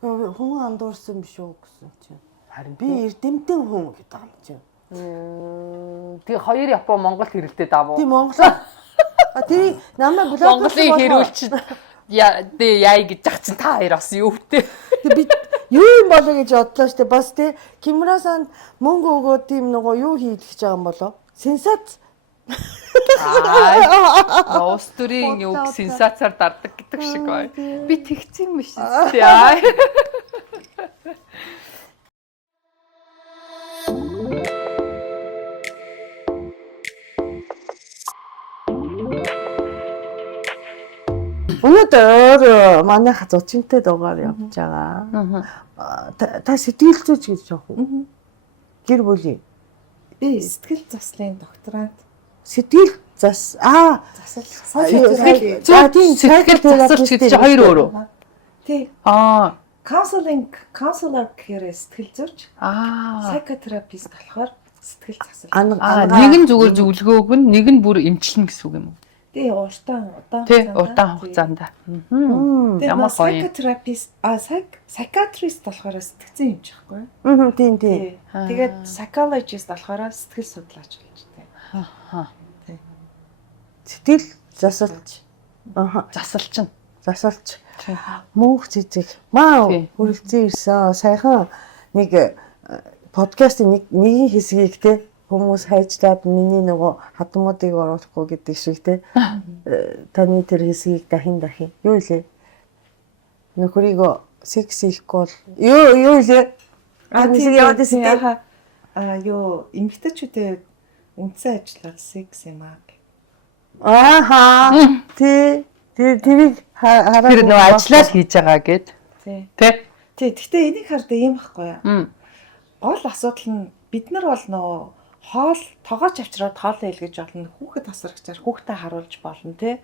Хүн андуурсан биш үү гэсэн чинь. Харин би эрдэмтэн хүн гэдэг юм чинь. Тэгээ хоёр Япон Монголд хэрэлдээ давуу. Тийм Монгол. Тэр намайг Монголыг хэрүүлчих. Яа гэж зах чинь та хоёр бас юу вэ? Би юу юм болоо гэж бодлоо штэ. Бас тий Кимрасан мөнгө өгөө тийм нөгөө юу хийх гэж байгаа юм болоо? Сенсац. Улс төрийн юу сенсацаар дарддаг гэдэг шиг бай. Би тэгсэн юм биш үү? Өнөөдөр манай хазуучинтэй дугаар явж байгаа. Та сэтгэл зүйч гэж жоох уу? Гэр бүлийн. Би сэтгэл заслын докторант. Сэтгэл зас Засал. тийм сэтгэл засалч гэж хоёр өөр үү? Тий. Counselor гэхээр сэтгэл зүйч. Psychotherapist болохоор сэтгэл засал. Нэг нь зүгээр зөвлөгөө өгнө, нэг нь бүр эмчилнэ гэсэн үг юм уу? Тий, удаан хугацаанд. Ямар psychotherapist, psychiatrist болохоор сэтгцэн юмч байхгүй. Тийм. Тэгээд psychologist болохоор сэтгэл судлаач болж тээ. Сэтгэл засалч. Засалч. Мөнх цэцэг. Маа хүрэлцэн ирсэн. Саяхан нэг подкастын нэгэн хэсгийг те хүмүүс хайжлаад миний нөгөө хадмуудыг оруулахгүй гэдэг шиг те таны тэр хэсгийг дахин юу илээ нөхрийгөө секс хийхгүй бол юу илээ тийм яваад байсан юу эмэгтэйчүүдэд үндсэн ажиллаад секс юм тий тэрийг хараад тэр нөгөө ажиллаад хийж байгаа гэд тий Тэ энийг хардаа юм байхгүй юу гол асуудал нь бид нар бол нөгөө хоол тогооч авчраад хоолоо илгэж болно хүүхэд тасрагчаар хүүхдээ харуулж болно тий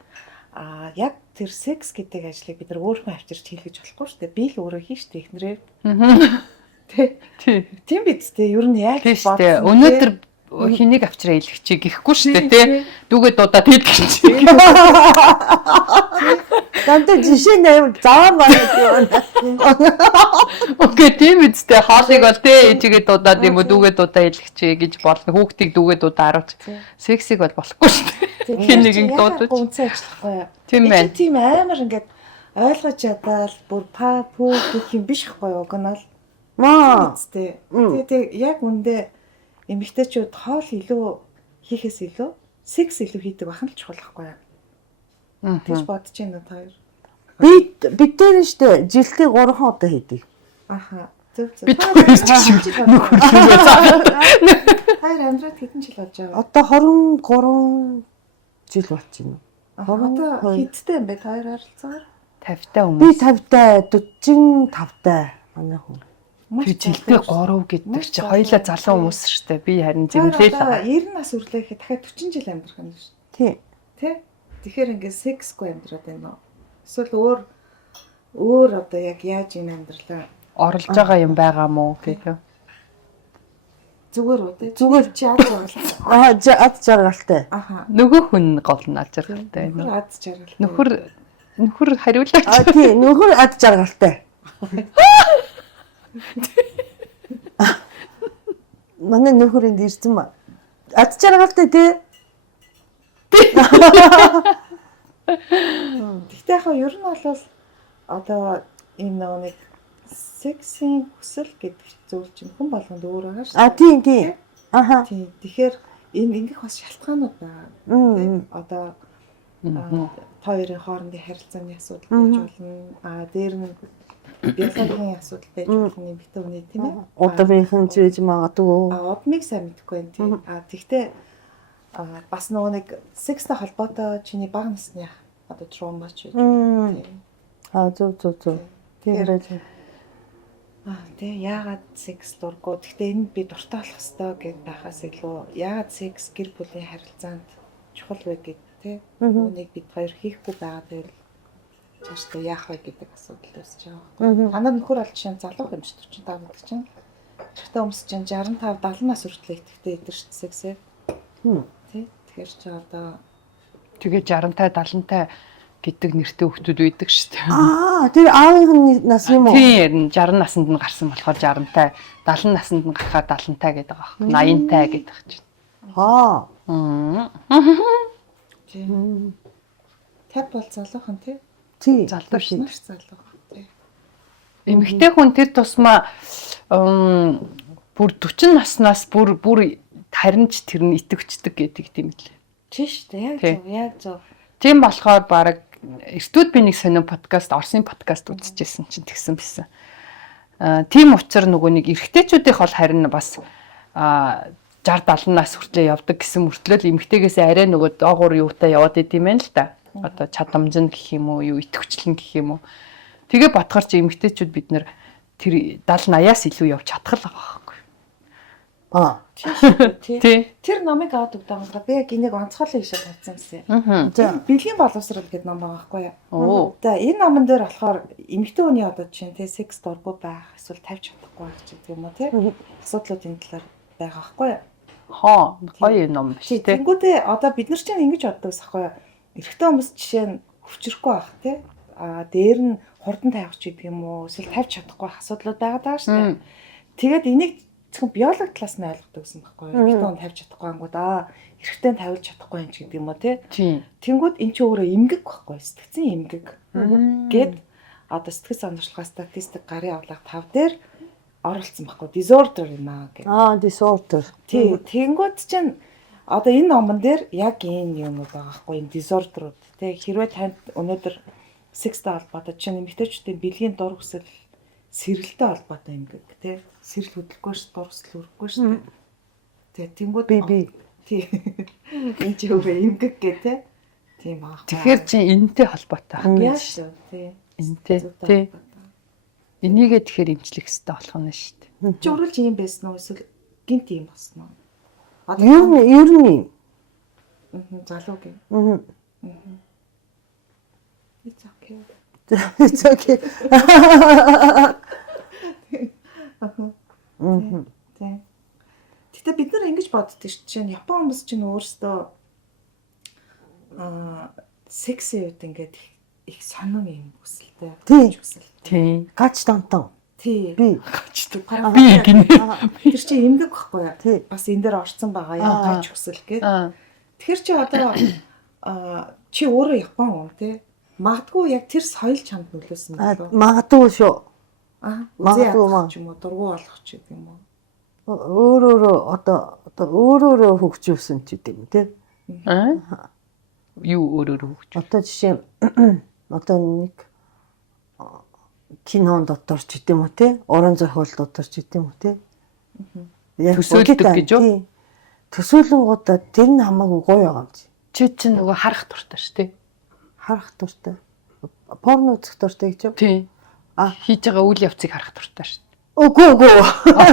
яг тэр секс гэдэг ажлыг бид нар өөрөө авчирч хийлгэж болохгүй шүү дээ би л өөрөө хийн шүү дээ эхнэрээ тий тийм биз дээ ер нь яг бодсон өнөөдөр хэнийг авчраа илгэчихье гэхгүй шүү дээ тий дүүгээ дуудаад хэлчих чинь Тантай жишээ нээр заваа байна. Окей, тийм үстэй хоолыг бол тий ээжигээ дуудаад юм уу дүүгээ дуудаа илгэчихье гэж болно. Хүүхдийг дүүгээ дуудаа харуулж. Сексиг бол болохгүй шүү дээ. Хин нэгэн дуудаж. Үнцэн ажиллахгүй юу? Тийм байна. Тийм амар ингээд ойлгож ядаал бүр пүү гэх юм биш байхгүй юу? Гэнал. Үстэй. Тэгээ яг үндэ эмэгтэйчүүд хоол илүү хийхээс илүү секс илүү хийдэг бахан л чухал байхгүй юу? Тэгж бодож байна та хоёр. Бид дээр нь штэ жилдээ 3 удаа хийдэг. Зөв. Бид хоёр шиг нөхөрлөө заа. Хоёр амьдраад хэдэн жил болж байгаа? Одоо 23 жил болчихно. Одоо хэдтэй юм бэ та хоёр харилцаагаар? 50-тай хүмүүс. Би 50-тай, 45-тай манай хүн. Тэг жилдээ 3 гэдэг чи хоёулаа залуу хүмүүс шүү дээ. Би харин зэмлээ л. 90 нас хүрлээхэд дахиад 40 жил амьдрах юм шүү. Тий. Тэгэхээр ингээд сексгүй амьдраад байна уу? Эсвэл өөр одоо яг яаж энэ амьдралаа Оролж байгаа юм байгаа мó гэх юм. Зүгээр чи ад жаргалтай. Нөгөө хүн гол нь ад жаргалтай байна. Ад жаргал. Нөхөр хариулаач. Тий, нөхөр ад жаргалтай. Манай нөхөр энд ирсэн ба. Ад жаргалтай тий. Гэхдээ яг ер нь бол одоо энэ нэг сексийн хүсэл гэдэг зүйл чинь хүн болгонд өөр байгаа шүү дээ. Тийм. Тийм. Тэгэхээр энэ ингээх бас шалтгаанууд байгаа. Одоо хоёрын хоорондын харилцааны асуудал байж болно. Дээр нь биологийн асуудал байж болно эмэгтэй хүний тийм ээ. Удмынхан ч байж магадгүй. Удмыг сайн мэдэхгүй байна тийм. Тэгвэл бас нөгөө нэг секстэй холбоотой чиний бага насны одоо травма ч гэж. Зөв. Тийм байж. Тэгээ яагаад секс дурггүй. Гэхдээ энэ би дуртай болох ёстой гэд байхаас илүү яагаад секс гэр бүлийн харилцаанд чухал вэ гэд тий. Үүнийг бид хоёр хийхгүй байгаа дээр цаашдаа яах вэ гэдэг асуудал үүсэж байгаа. Танад нөхөр олж чинь залуу юм шүү 45 гэдэг чинь. Ихтэй өмс чинь 65 70 нас хүртэл идэвхтэй идэр шүү сексээ. Тий. Тэгэхээр чи одоо тэгээ 60-тай 70-тай гэдэг нэртэй хүүхдүүд байдаг шүү дээ. Тэр аавын нас юм уу? Тийм 60 наснд нь гарсан болохоор 60-тай, 70 наснд нь гарахаар 70-тай гэдэг байгаа. 80-тай гэдэг чинь. Тийм. Тав бол залуухан тий. Залуу шин. Маш залуухан тий. Эмэгтэй хүн тэр тусмаа бүр 40 наснаас бүр харин ч тэр нь итгэвчдэг гэдэг тийм л. Тийш үү? Яг зөв. Тийм болохоор баг эртүүд би нэг сонин подкаст, Орсын подкаст үзчихсэн чинь тэгсэн байсан. Тийм учраас нөгөө нэг эрэгтэйчүүдийнх бол харин бас 60-70 нас хүртлээр явдаг гэсэн мөртлөө эмэгтэйгээс арай нөгөө доогуур юутай яваад идэм байх л да. Одоо чадамжин гэх юм уу, юу итгэвчлэн гэх юм уу. Тэгээ бодохоор чи эмэгтэйчүүд бид нэр тэр 70-80-аас илүү явж чадах л байгаа байхгүй. Тий. Тэр номыг аваад өгдөг. Би яг энийг онцгойлон хийшээ тавьсан гэсэн. За бэлгийн боловсрал гэдэг ном байгаа байхгүй юу? За энэ номон дээр болохоор эмэгтэй хүний одоо чинь тий секс дургүй байх, эсвэл тавьж чадахгүй байх гэдэг юм уу тий? Асуудлууд энэ талаар байгаа байхгүй юу? Гоё ном биш тий. Тэнгүүдээ одоо бид нар чинь ингэж боддог байхгүй юу? Эрэгтэй хүмүүс жишээ нь хүчрэхгүй байх тий. Дээр нь хурдан тавих ч гэдэг юм уу, эсвэл тавьж чадахгүй асуудлууд байгаа шүү дээ. Тэгээд энийг зөвхөн биологи талаас нь ойлгодог гэсэн байхгүй юу? Эрэгтэй хүн тавьж чадахгүй ангууд эрэгтэй нь тавьж чадахгүй юм ч гэдэг юм уу тий. Тэнгүүд эн чинь өөрөө эмгэг байхгүй сэтгцэн эмгэг гэд одоо сэтгэл сандралгаа статистик гарын авлага 5 дээр оролцсон байхгүй disorder юм гэх. Disorder. Тий. Тэнгүүд чинь одоо энэ номон дээр яг энэ юмуд байгаа байхгүй энэ disorder-ууд тий. Хэрвээ танд өнөөдөр секстэй холбоотой чинь эмэгтэйчүүдийн бэлгийн дур хүсэл сэрэлтэй холбоотой эмгэг тий. Сэрэл хөдлөхгүй ш, дур хүсэл өрөхгүй ш. Тий. Тэнгүүд би тий. Энэ ч өөр эмгэг гэ тий. Тийм аа. Тэгэхээр чи энэтэй холбоотой байх юм шүү тий. Энэтэй тий. Энийгээ тэгэхээр имжлэх хэрэгтэй болох нь шүү дээ. Чи үргэлж юм байсан уу эсвэл гинт юм болсон уу? Ер нь залуугийн. It's okay. It's okay. Гэтэ бид нар ингэж боддог шүү дээ. Япон хүмүүс чинь өөрсдөө секси үед ингээд их сонин юм хүсэлтэй. Тийм. Гач тантан. Тий. Би гинэ. Тэр чинь эмгэг байхгүй юу? Бас энэ дээр орцсон байгаа яа гач хүсэл гэдэг. Тэгэхээр чи одоо чи өөрөө Япон хүн тий. Магадгүй яг тэр соёл чамд нөлөөсөн юм уу? Магадгүй шүү. Магадгүй ч юм уу дургу болох ч гэдэг юм уу? Өөрөөрөө хөгжүүлсэн ч гэдэг юм тий. Юу өөрөөрөө хөгжүүл. Одоо жишээ одоо нэг кинон дотор ч гэдэг юм уу тий. Уран зохиол дотор ч гэдэг юм уу тий. Төсөөлдөг гэж юу? Төсөөлөнгуудаа тэр нь хамаагүй гоё байгаа юм чи. Чи чинь нөгөө харах дуртай шүү дээ. Харах дуртай. Порно үзэх дуртай гэж юу? Тий. Хийж байгаа үйл явцыг харах дуртай шүү дээ. Үгүй.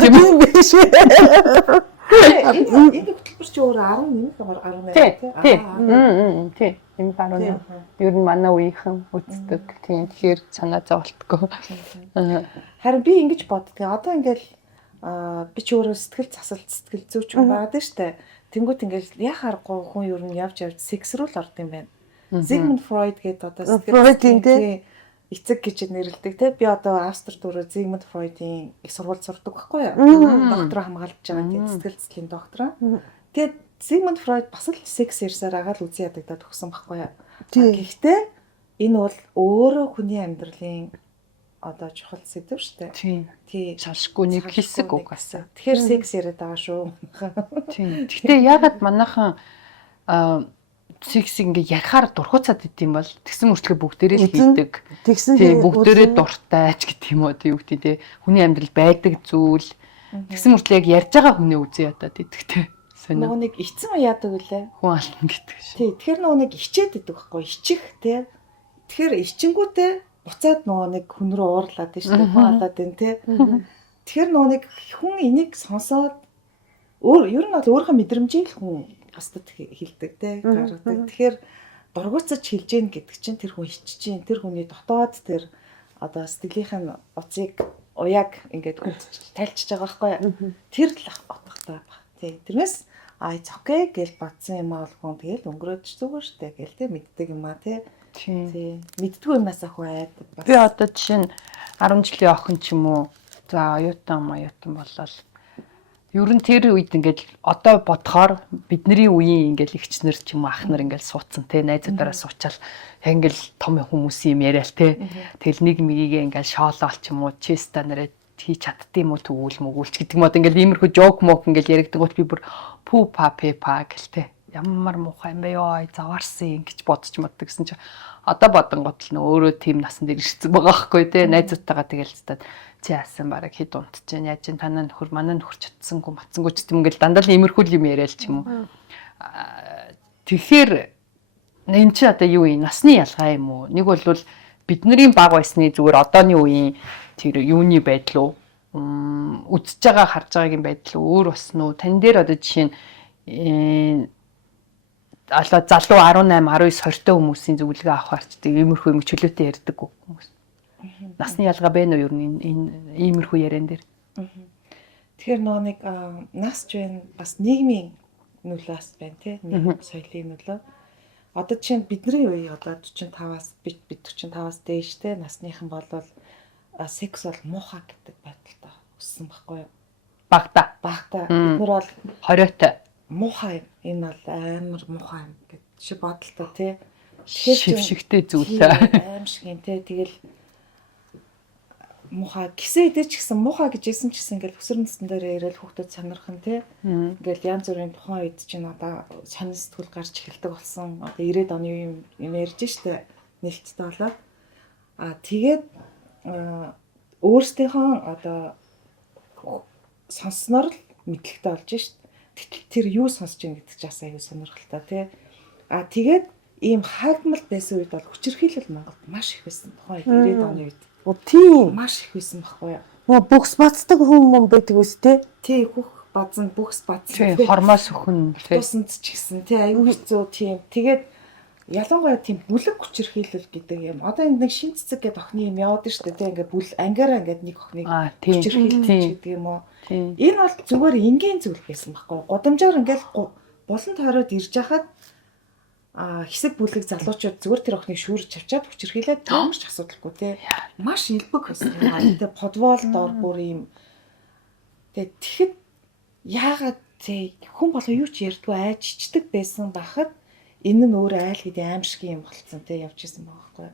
Тийм үү? Биш. Энэ хөтөлбөр чи өөр 11 18 тий. Тий. Энэ 11. Ер нь манай үеийнхэн үздэг. Тийм. Тэгэхээр санаа зовлтгүй. Харин би ингэж боддгийг. Одоо ингээл би ч өөрөө сэтгэл засалт сэтгэл зүйч хүн байдаг штэ. Тэнгүүт ингээл яхааргүй хүн ер нь явж секс рүү л орд юм байна. Sigmund Freud гэдэг одоо сэтгэл эцэг гэж нэрлэдэг те. Би одоо Австрид өөрөө Sigmund Freud-ийн их сургуульд сурдаг байхгүй юу? Доктор хамгаалж байгаа тийм сэтгэл зүйн доктор. Тэгээд Sigmund Freud бас л секс ярьсаар агаал үзэн ядагдаад өгсөн байхгүй юу? Гэхдээ энэ бол өөрөө хүний амьдралын одоо чухал сэдв шүү дээ. Тий. Шалшгүй нэг хэсэг угаасаа. Тэгэхээр секс яриад байгаа шүү. Тий. Гэхдээ ягаад манайхан секс ингээ ярихаар дурхуцаад идэм бол тэгсэн мөрчлөө бүгдээрээ л хийдэг. Тий, бүгдээрээ дуртай ч гэдэг юм уу тий үгтэй тий. Хүний амьдрал байдаг зүйл. Тэгсэн мөрчлөө яг ярьж байгаа хүнээ үзэн ядаад идэг тий. Нөгөө нэг ицэн яадаг үлээ. Хүн ална гэдэг шүү. Тий, тэгэхээр нөгөө нэг ичээд идэг байхгүй ичих тий. Тэгэхээр ичингүүтээ буцаад нөгөө нэг хүн рүү уурлаад дээ шүү дээ. Хүн алаад байна тий. Тэгэхээр нөгөө нэг хүн энийг сонсоод ер нь бол өөрийнхөө мэдрэмжийг хүн хастад хилдэг те гаргадаг. Тэгэхээр дургуцаж хилж гин гэдэг чинь тэр хүн ичж гин тэр хүний дотоод тэр одоо сэтгэлийнх нь уцыг уяг ингээд тайлчж байгаа байхгүй юу? Тэр л утгатай баг. Тий. Тэрнээс it's okay гэж бодсон юм аа болгон тэгэл өнгөрөөж зүгээр штэ гэл те мэддэг юм аа те. Тий. Мэддгүй юмнаас ах байдаг. Би одоо жишээ нь 10 жилийн охин ч юм уу. За оюутан болол. Ер нь тэр үед ингээд одоо бодохоор бидний үеийн ингээд ихчнэр ч юм уу ах нар ингээд суудсан те найзуудаараа суучаал яг ингээд том хүмүүсийн юм яриа л те. Тэгэл нэг мигээ ингээд шоолоол ч юм уу чиста нараа хийж чаддсан юм уу тэгвэл мөгүүлч гэдэг мод ингээд иймэрхүү жок мок ингээд яригдаг бол би бүр пүү па пепа гэлтэй. Ямар муухай юм бэ ёо заваарсан гэж бодож моддаг гэсэн чи одоо бодонгот л нөө өөрөө тийм насан дээр ирсэн байгаа байхгүй те найзуудтайгаа тэгэл зтаад чи яасан бараг хэд унтж जैन яаж ин танаа нөхөр манаа нөхөр чадсангүй матсангүй ч юм ингээл дандаа л иймэрхүү юм яриа л ч юм уу тэгэхээр энэ чи одоо юу юм насны ялгаа юм уу нэг бол бидний баг байсны зүгээр одооны үеийн тэр юуны байдал уу үзэж байгаа харж байгаагийн байдал өөр басна уу тань дээр одоо жишээ нь залуу 18 19 20 хүмүүсийн зөвлөгөө авах харчдаг иймэрхүү юм чөлөөтэй ярьдаг хүмүүс. Насны ялгаа байна уу ер нь энэ иймэрхүү яриан дээр. Тэгэхээр нэг нас ч байна бас нийгмийн нөлөөс байна тий нийгэм соёлын нөлөө. Одоо жишээ нь бидний үе одоо 45-аас бид 45-аас дээштэй насныхан болвол секс бол муухай гэдэг байдалтай өссөн байхгүй юу? Багта. Бид нар бол 20-той муухай энэ бол амар муухай юм гэдэг шиг бодолтой тий. Шившигтэй зүйлээ. Аим шиг юм тий. Тэгэл муухай гисэн идэж ч гэсэн муухай гэж хэлсэн ч гэсэн ингээл өсвөр насны дээр ирээл хүүхдүүд сонирхон тий. Ингээл янз бүрийн тухайн үед чинь одоо сонир сэтгүүл гарч эхэлдэг болсон. Одоо 90-ад оны юм ярьж штэ нээлттэй болоод тэгээд өөрсдийнхөө одоо сонссноор л мэдлэгтэй болж штэ. Гэтэл тэр юу сонсож байгаа гэдэг ч асаа аюу сонирхолтой тий. Тэгээд ийм хаагдмал байсан үед бол хүчирхийлэл Монголд маш их байсан. Тухайн 90-ад оны үед. Тийм. Маш их байсан байхгүй юу? Бүхс бацдаг хүмүүс байдаг үс тий. Тий, бүхс бацсан. Тий, хормоос өхөн тий. Тусанд ч гэсэн тий аюу хэцүү тийм. Тэгээд ялангуяа тийм бүлэг хүчирхийлэл гэдэг юм. Одоо энэ нэг шин цэцэг гэдэг охины юм яваад штэ тий ингээд бүл ангаараа ингээд нэг охиныг хүчирхийлэл гэдэг юм уу? Энэ бол зүгээр энгийн зүйл байсан байхгүй юу? Гудамжаар ингээд булан тойроод ирж хахад хэсэг бүлэг залуучууд зүгээр тэр охиныг шүүрж чавчаад хүчирхийлээд ямар ч асуудалгүй тий. Маш илбэг байсан юм. Тэ подвол дор бүр юм. Тэгэхэд яагаад тий хүн болоо юу ч ярьдгүй айж чичдэг байсан бахад энэ нь өөр айл хэдийн аимшигын юм болцсон тий явж исэн байгаа байхгүй.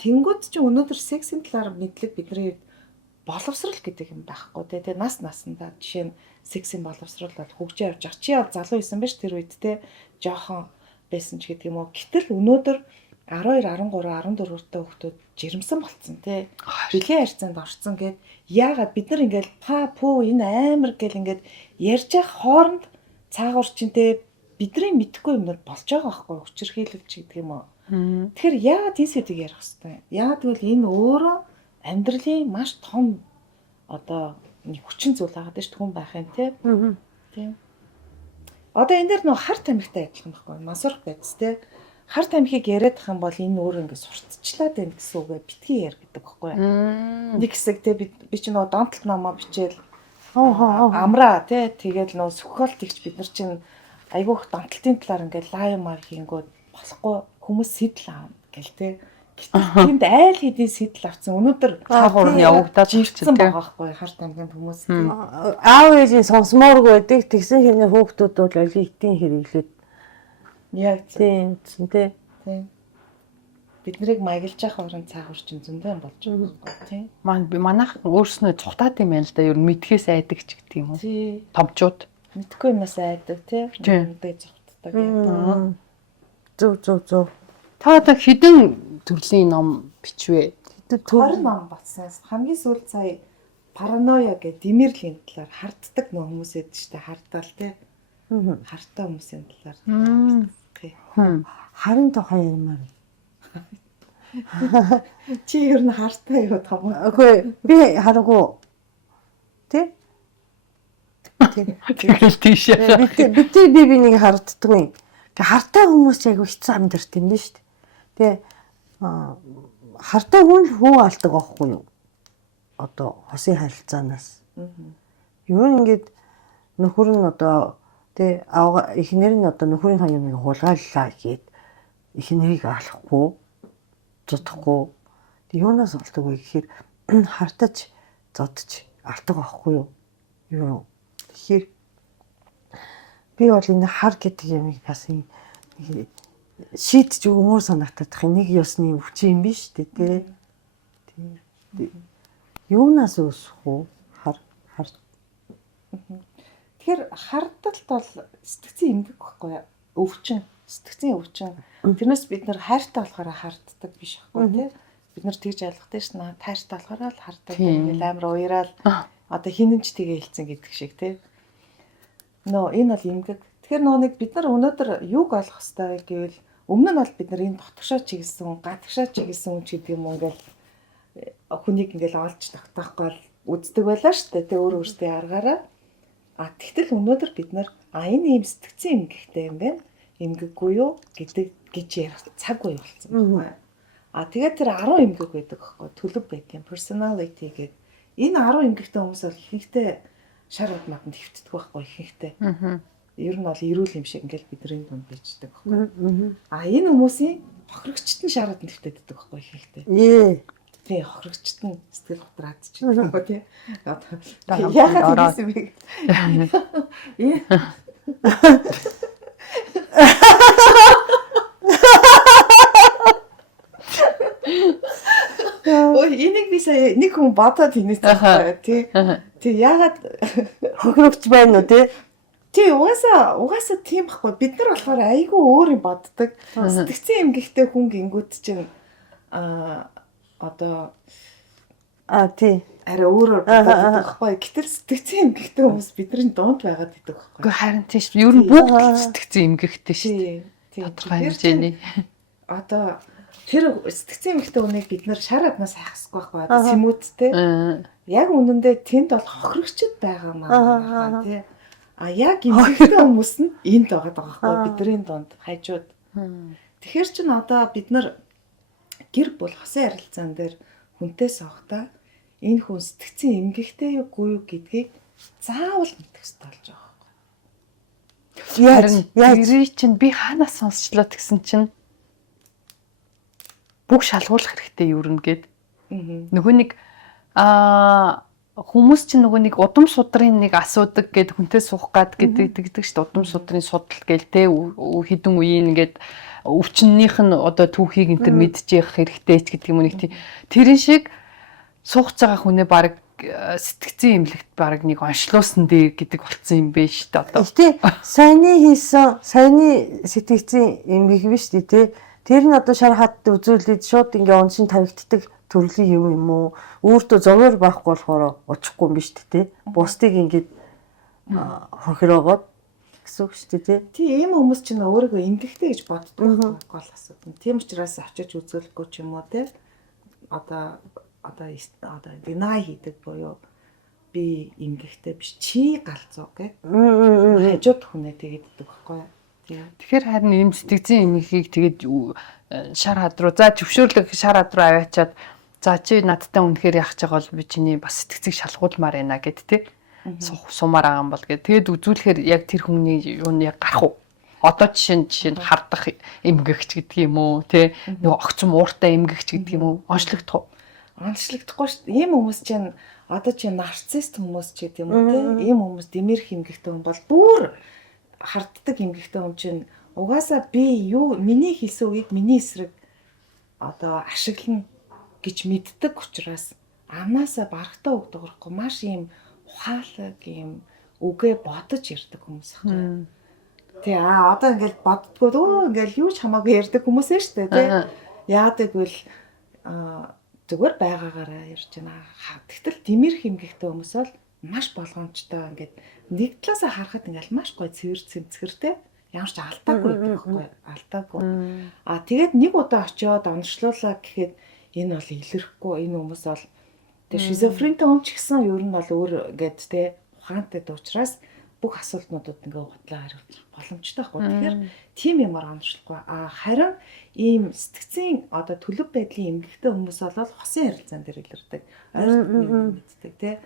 Тэнгүүд чи өнөөдөр сексийн талаар мэдлэг бидний боловсрал гэдэг юм байхгүй тий. Тэгээ насандаа жишээ нь сексийн боловсрал бол хөгжиж явж байгаа. Чи бол залуу байсан байж тэр үед тий жоохон байсан ч гэдэг юм уу. Гэтэл өнөөдөр 12, 13, 14 та хүүхдүүд жирэмсэн болцсон тий. Билээ харьцаанд орцсон гэд яагаад бид нар ингээд па пүү энэ амар гэл ингээд ярьж явах хооронд цаагаар чинь тий бидний мэдхгүй юмнууд болж байгаа байхгүй хүчирхийлэлч гэдэг юм уу. Тэгэхээр яагаад энэ сэдвийг ярих хэвтэй? Яагаад гэвэл энэ өөрөө амьдралын маш том одоо нэг хүчин зүйл байгаа дээ шүү хүн байхын тий. Тийм. Одоо энэ дэр нөө харт амигтай адилхан байхгүй масурх байдс тий. Харт амхийг яриад ах юм бол энэ өөр ингэ сурталчлаад байна гэсэн үгээ битгий яар гэдэг байхгүй. Нэг хэсэг тий би ч нөө донтолт номоо бичээл амраа тий тэгэл нөө сөхөлт ихч бид нар чинь айгүйх донтолтын талаар ингээ лаймаар хийнгүүд болохгүй хүмүүс сэтэл аав гэл тий. Тэнд айл хэдийн сэтэл авсан өнөөдөр цаагуур нь явагдаад ирсэн байгаа байхгүй харт амгийн хүмүүс тий. Аав ээжийн сонсмооргүй байдаг тэгсэн хинэ хүүхдүүд бол алигтийн хэрэглээд яг тийм тий. Бид нарыг маяглаж явах орон цаагуур чинь зөндөө болж байгаа тий. Манайх өөрснөө цухтаад юм байна л да ер нь мэдхээс айдаг ч гэдэг юм уу. Тий. Томчууд Мэдхгүй юмнаас айдаг тий. Мэдээ зогтдаг юм. Зөв. Та одоо хэдэн төрлийн ном бичвэ? 20 ном болсон. Хамгийн сүүлд сая параноя гэдэг димэрлийн талаар харддаг нөх хүмүүс эд штэ хардаал тий. Хартаа хүмүүсийн талаар тий. Харин тохоо юмар. Чи ер нь хартаа юу том. Үгүй би хараагүй. Тий? Тэгэл тийшээ. Би нэг харддаггүй. Тэг хартай хүмүүс айгу хэцүү амьдэрт юм биш үү? Тэг хартай хүн хөө алдаг аахгүй юу? Одоо хосын харилцаанаас. Юу ингээд нөхөр нь одоо тэг эхнэр нь одоо нөхөрийн хаяг нэг хулгайллаа гэгээд их нэрийг алахгүй, зодохгүй. Юунаас болдог вэ гэхээр хартаж, зодож алдаг байхгүй юу? Юу. Тэгэхээр би бол энэ хар гэдэг юмыг бас шийдэж өгмөр санагдах нэг ёсны өвчин юм биш үү те. Юунаас үүсэх вэ? Хар. Тэгэхээр хардталт бол сэтгцийн эмгэг байхгүй юу? Өвчин, сэтгцийн өвчин. Тэрнээс бид нэр хайртай болохоор харддаг биш байхгүй тий. Бид нар тэгж ойлгохтой ш нь тайртай болохоор л харддаг. Ингээл амар уяраал одоо хинэнч тэгээ хэлцэн гэдэг шиг тий. Энэ бол эмгэг. Тэгэхээр нэг бид нар өнөөдөр юг олох хэрэгтэй гэвэл өмнө нь бол бид нар энэ дотгошоо чиглэсэн, гадагшаа чиглэсэн үн гэдэг юм ингээл хүнийг ингээл олж тогтоохгүй үздэг байлаа шүү дээ. Тэ өөр өөртөө аргаараа. Тэгтэл өнөөдөр бид нар энэ юм сэтгцэн эмгэгтэй юм байна. Эмгэггүй юу гэдэг гэж ярих цаг үе болсон байна. Тэгээд тэр 10 эмгэг байдаг байхгүй төлөв байдгийн personality гэдэг. Энэ 10 эмгэгтэй хүмүүс бол ихэнхдээ шар удмаад хэвтдэг байхгүй ихэнхдээ. Ер нь бол эрүүл юм шиг ингээл бидний дунд bijдэг байхгүй. Энэ хүмүүсийн хохирогчт нь шар удмад хэвтдэг байхгүй ихэнхдээ. Тий хохирогчт нь сэтгэл готраад ч юм уу тий. Яагаад юм бэ? Энийг би сая нэг хүн бодоод хийнэсэн байна тий. Тий яагаад хохирогч байна уу тий? Тий угаасаа тийм байхгүй. Бид нар болохоор айгүй өөр юм боддог. Сэтгцэн эмгэгтэй хүн гингүүд чинь одоо тий арай өөрөөр боддог байхгүй. Гэтэл сэтгцэн эмгэгтэй хүмүүс бидний дунд байгаад идэг байхгүй. Гэхдээ харин тийш ер нь бүгд сэтгцэн эмгэгтэй шүү дээ. Тодорхой хэмжээний. Одоо тэр сэтгцэн эмгэгтэй хүнийг бид нэр шар аднаас хайхсгүй байхгүй. Одоо сэмүүдтэй. Яг үнэндээ тэнд бол хохирогчд байгаа маа тий. Яг эмгэгтэй хүмүүс нь энд байгаа байхгүй бидний дунд хажууд. Тэгэхээр чин одоо бид нар гэр бүл хосын харилцаан дээр хүнтэй суухдаа энэ хүн сэтгцэн эмгэгтэй юу гэдгийг заавал мэдэх хэрэгтэй болж байгаа байхгүй. Ярин чинь би хаанаас сонсчлоо гэсэн чинь бүх шалгуулах хэрэгтэй юурна гэд. Нөгөө нэг хүмүүс чинь нөгөө нэг удам судрын нэг асуудаг гэд хүнтэй суух гад гэдэг шүү дээ. Удам судрын судал гээл те хідэн үеийн ингээд өвчнөнийх нь одоо түүхийг энэ төр мэдчих хэрэгтэй ч гэдэг юм уу нэг тийм. Тэрэн шиг суух байгаа хүнээ баг сэтгцэн эмнэлэгт баг нэг онцлуулсан дээр гэдэг болцсон юм бэ шүү дээ одоо. Тий саяны хийсэн саяны сэтгцэн эмгэг биш тий. Тэр нь одоо шар хатд үзүүлээд шууд ингээ оншин тавигддаг төрлийн юм уу? Өөртөө зовоор байхгүй болохоор очихгүй юм биш тий. Бусдыг ингээд хохироогоод гэсэн үг шүү дээ тий. Тийм хүмүүс чинь өөрийгөө эмгэгтэй гэж боддог гол асуудал. Тийм учраас очиж үзүүлэхгүй ч юм уу тий. Одоо динай хийдэг буюу би эмгэгтэй биш чи галзуу гэх. Хажууд хүнээ тэгээд иддэг байхгүй юу? Тэгэхээр харин ийм сэтгцэн эмгэхийг тэгээд шар хад руу за зөвшөөрлөг шар хад руу аваачаад за чи надтай үнэхээр яах гэж байгаа бол би чиний бас сэтгцэг шалгуулмаар байна гэд тэ сумаар байгаа юм бол гэд тэгээд үзүүлэхээр яг тэр хүний юу нь яг гарах уу одоо жишээ нь хардах эмгэгч гэдэг юм уу тэ нөгөө огцом ууртай эмгэгч гэдэг юм уу онцлогдох уу онцлогдохгүй шүү дээ. Ийм хүмүүс чинь одоо чи нарцист хүмүүс ч гэдэг юм уу те. Ийм хүмүүс дэмэрх эмгэгтэй хүн бол бүр харддаг эмгэгтэй хүн чинь угаасаа би юу миний хэлсэн үед миний эсрэг одоо ашиглана гэж мэддэг учраас амнаасаа барахтаа өгдөг байхгүй маш ийм ухаалаг ийм үгээ бодож ярьдаг хүмүүс байна. Тэ одоо ингээл боддгоо ингээл юу ч хамаагүй ярьдаг хүмүүс ээ шүү дээ те. Яадаг вэ зүгээр байгаагаараа ярьж байна. Тэгтэл дэмэрх эмгэгтэй хүмүүс бол маш болгоомжтой ингээд нэг талаасаа харахад ингээл маш гоё цэвэр цэмцгэртэй ямар ч алдаагүй байдаг байхгүй алдаагүй. Тэгээд нэг удаа очиод онцлуулаа гэхэд энэ бол илэрхгүй энэ хүмүүс бол тэг шизофрентэй хүн ч гэсэн ер нь бол өөр ингээд те ухаантай дуучраас бүх асуултнуудад ингээ хутлаа хариулах боломжтой байхгүй. Тэгэхээр тийм юмар онцлохгүй. Харин ийм сэтгцэн одоо төлөв байдлын эмгэгтэй хүмүүс бол хосын харилцаан дээр илэрдэг. Ойртон мэддэг те.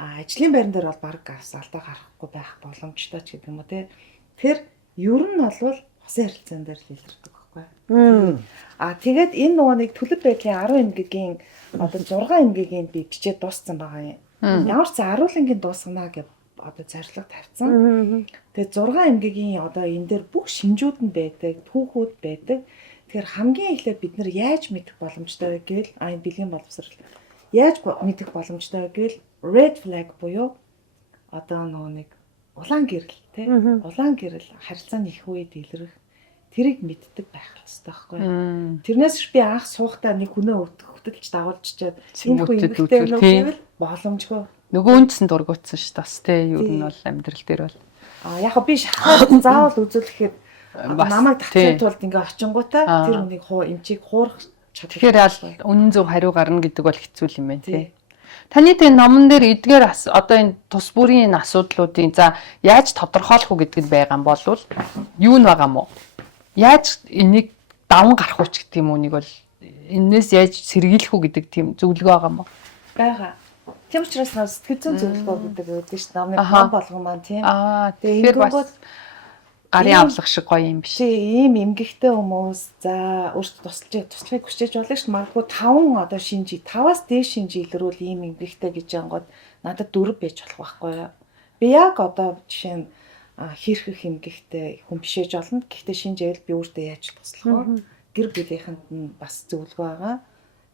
Ажлын байран дээр бол баг алдаа гарахгүй байх боломжтой ч гэдэг юм уу те. Тэгэхээр ер нь бол хосын харилцаан дээр л илэрдэг байхгүй. байхгүй. Тэгээд энэ нөгөө нэг төлөв байдлын 10 эмгэгийн одоо 6 эмгэгийн би бичээд дууссан байгаа юм. Ямар ч аруулангийн дуусгана гэж одоо зорилго тавьсан. Тэгээд 6 эмгэгийн одоо энэ дээр бүх шинжүүд нь байдаг, түүхүүд байдаг. Тэгэхээр хамгийн эхлээд бид нар яаж мэдэх боломжтой вэ гэвэл энэ бэлгийн боловсрал яаж мэдэх боломжтой вэ гэвэл red flag буюу одоо нөгөө нэг улаан гэрэл тий улаан гэрэл харилцааны их үед илэрх тэрийг мэддэг байх хэрэгтэй байхгүй. Тэрнээс би анх суухтаа нэг хүнээ хөтөлж дагуулж чаад энэ хүн эмэгтэй нөө гэвэл боломжгүй. Нөгөө үндсэн дургуутсан ш тас тий юу нь бол амьдрал дээр бол яг би шахаад заавал үзүүлэхэд намайг татахын тулд ингээ очингуудаа тэр хүнийг эмчийг хуурах чадвар. Тэгэхээр аль үнэн зөв хариу гарна гэдэг бол хэцүү юм байна тий. Таны тэг номон дээр эдгээр одоо энэ тус бүрийн асуудлуудын за яаж тодорхойлох уу гэдг нь байгаа юм бол юу нь байгаа юм уу? Яаж энийг даван гарах уу гэдэг юм уу нэг бол энээс яаж сэргийлэх үү гэдэг тийм зөвлөгөө байгаа юм уу? Бага. Тийм учраас сэтгэл зүйн зөвлөгөө гэдэг байдаг шүү дээ. Намны ном болгон маань тийм. Тэгэхээр бас гарын авлах шиг гоё юм биш. Ийм эмгэгтэй хүмүүс за өөртөө туслахыг хүсэж болно шүү. Магадгүй 5 одоо шинжи 5-аас дээш шинжи илрүүл ийм эмгэгтэй гэж ангууд надад 4 байж болох байхгүй юу. Би яг одоо жишээ нь хийрхэх эмгэгтэй хүн бишээж болно. Гэхдээ шинжээл би өөртөө яаж туслах вэ? Гэр бүлийнхэнд нь бас зөвлөгөө байгаа.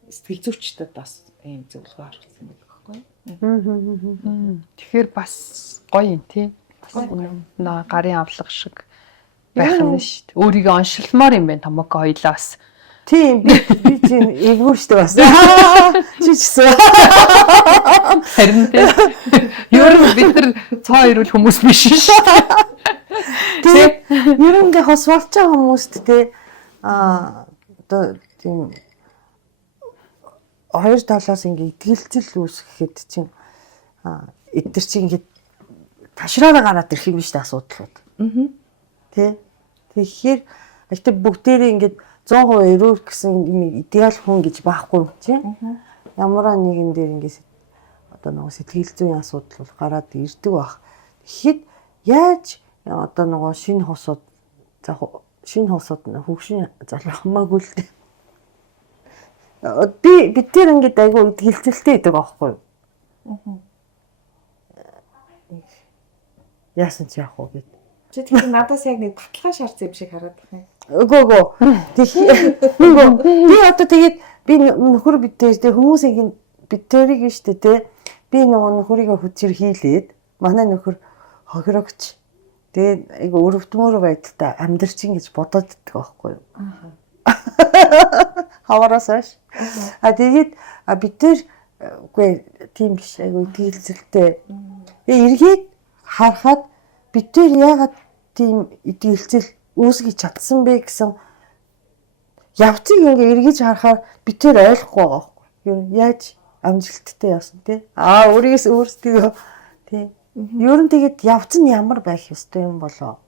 Сэтгэл зүйчдэд бас ийм зөвлөгөө оруулсан байдаг байхгүй юу. Тэгэхээр бас гоё юм тий. Гарын авлага шиг байх нь шүү дээ. Өөрийгөө оншилмоор юм байна томоко хоёлаас. Тийм би чинь эвгүй шүү дээ бас. Чичсэн. Харин тий. Ер нь бид нар цоо ирүүл хүмүүс биш шүү дээ. Ер нь ингээ хос болж байгаа хүмүүст тий одоо тийм хоёр талаас ингээ итгэлцэл үүсгэхэд чинь эдгэр чинь ингээ ташраараа гараад ирэх юм биш үү асуудлууд. Тэ. Тэгэхээр ихтэй бүгдээрээ ингээд 100% эрүүл гэсэн идеал хүн гэж байхгүй юм чинь. Ямар нэгэн дээр ингээд одоо нөгөө сэтгэл зүйн асуудал бол гараад ирдэг баг. Тэгэхэд яаж одоо нөгөө шинэ хосууд хөгшин залуу хамаагүй л дээ. Бид тэр ингээд айгүй идгэлцэлтэй байдаг аахгүй юу? Яасан ч яах вэ гэд. Чи тэгэхээр надаас яг нэг баталгаа шаардсан юм шиг хараад байна. Үгүй. Би одоо тэгээд би нөхөр битээ хүмүүсийн битэрийг штэ тэ. Би нөгөө нөхөрийгөө хүчээр хийлээд манай нөхөр хохирогч. Тэгээд айгу өрөвдмөр байдалтай амьдрчин гэж бодоод иддэг байхгүй юу? Хавараас ш. Тэгээд битэр үгүй тийм биш айгу идгэлцэлтэй. Эргээд харахад бид тэр яагаад тийм идгэлцэл үүсгэж чадсан бэ гэсэн явцыг ингээ эргэж харахаар бид тэр ойлгохгүй байгаа байхгүй. Яаж амжилттай яасан тий? Өөрийгөөс өөрсдөө тий. Ер нь тэгээд явц нь ямар байх ёстой юм болоо?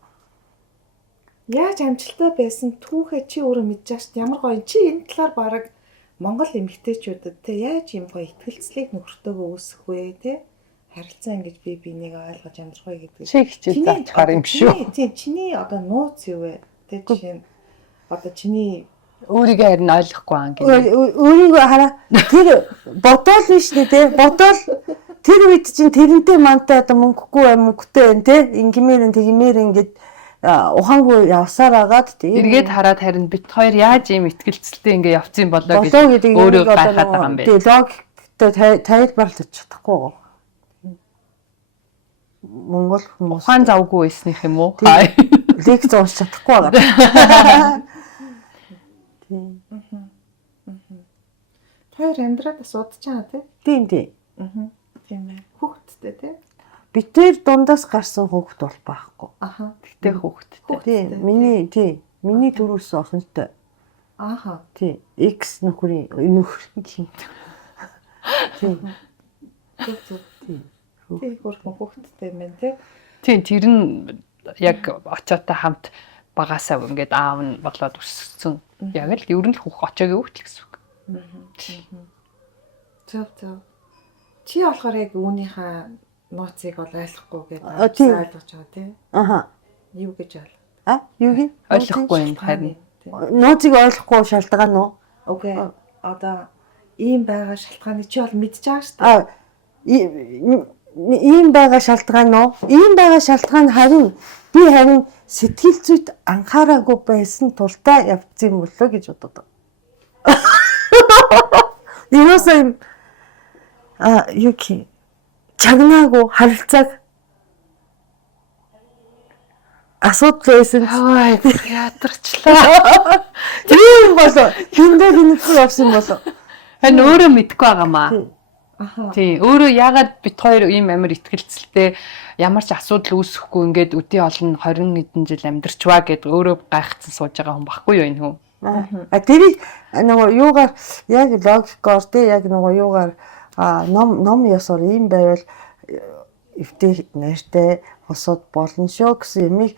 Яаж амжилттай байсан түүхээ чи өөрөө мэдж байгаа шүү дээ. Ямар гоё чи энэ талаар бараг Монгол эмэгтэйчүүдэд те яаж юм гоё итгэлцлийг нөхөртөөгөө үүсгэх вэ те? Харилцаа ингэж би бинийг ойлгож амьдрах вэ гэдэг. Чи хичээл заачаар юм шүү. Тийм чиний одоо нууц юу вэ? Тэ жишээ нь одоо чиний өөрийгөө харин ойлгохгүй ан гэнэ. Өөрийгөө хараа тэр бодоол биш үү те? Бодоол тэр үед чинь тэрнтэй мантай одоо мөнгөтэй байна те? Ингимээр тэгмээр ингэж ухаангүй явсаар агаад тийм. Эргээд хараад харин бит хоёр яаж ийм итгэлцэлтэй ингээ явцсан болоо гэж өөрөө гайхаад байгаа юм бэ. Тийм логиктэй тайлбарлаж чадахгүй. Монгол хүмүүс ухаан завгүй байсных юм уу? Лекц уншиж чадахгүй байгаа. Тийм. Тэр амьдраад асуудаж байгаа тийм. Тийм. Тийм ээ. Хүүхдтэй тийм. Бид тэр дундаас гарсан хүүхд бол байхгүй. Тэгтээ хүүхдтэй. Тийм. Миний төрүүлсэн охинтой. Тийм. X нөхрийн тийм. Тийм хөрхөн хүүхдтэй юм байна тий. Тийм тэр нь яг очоотой хамт багасаа ингээд аав нь болоод өссөн. Яг л ер нь л очоогийн хүүхд л гэсэн үг. Зөв. Чи болохоор яг үүнийхээ нууцыг бол ойлгохгүй гэдэг ойлгож байгаа тий. Юу гэж юу гээ? Ойлгохгүй юм харин. Нууцыг ойлгохгүй шалтгаан уу? Окей. Одоо ийм байгаа шалтгааныг чи бол мэдчихэж байгаа шүү дээ. А ийм байгаа шалтгаан уу? Ийм байгаа шалтгаан харин сэтгэл зүйд анхаараагүй байсан тулдаа явцсан юм болоо гэж боддог. Юусаа юм юки чагнаагүй харилцааг асуудал байсан. Ядарчлаа. Тийм болоо. Хиндэ гинэхгүй явсан болоо. Харин өөрөө мэдгүй байгаамаа. Аха. Тий, өөрөө яагаад бит хоёр ийм амар ихтгэлцэлтэй ямар ч асуудал үүсэхгүй ингээд өдий олон 20 хэдэн жил амьдарчваа гэд өөрөө гайхацсан сууж байгаа хүн баггүй юу энэ хүн. Тэрийг нөгөө юугаар яг логикоор тий яг нөгөө юугаар ном ёсоор ийм байвал эвтэй нэртэй босоод болно шүү гэсэн юмыг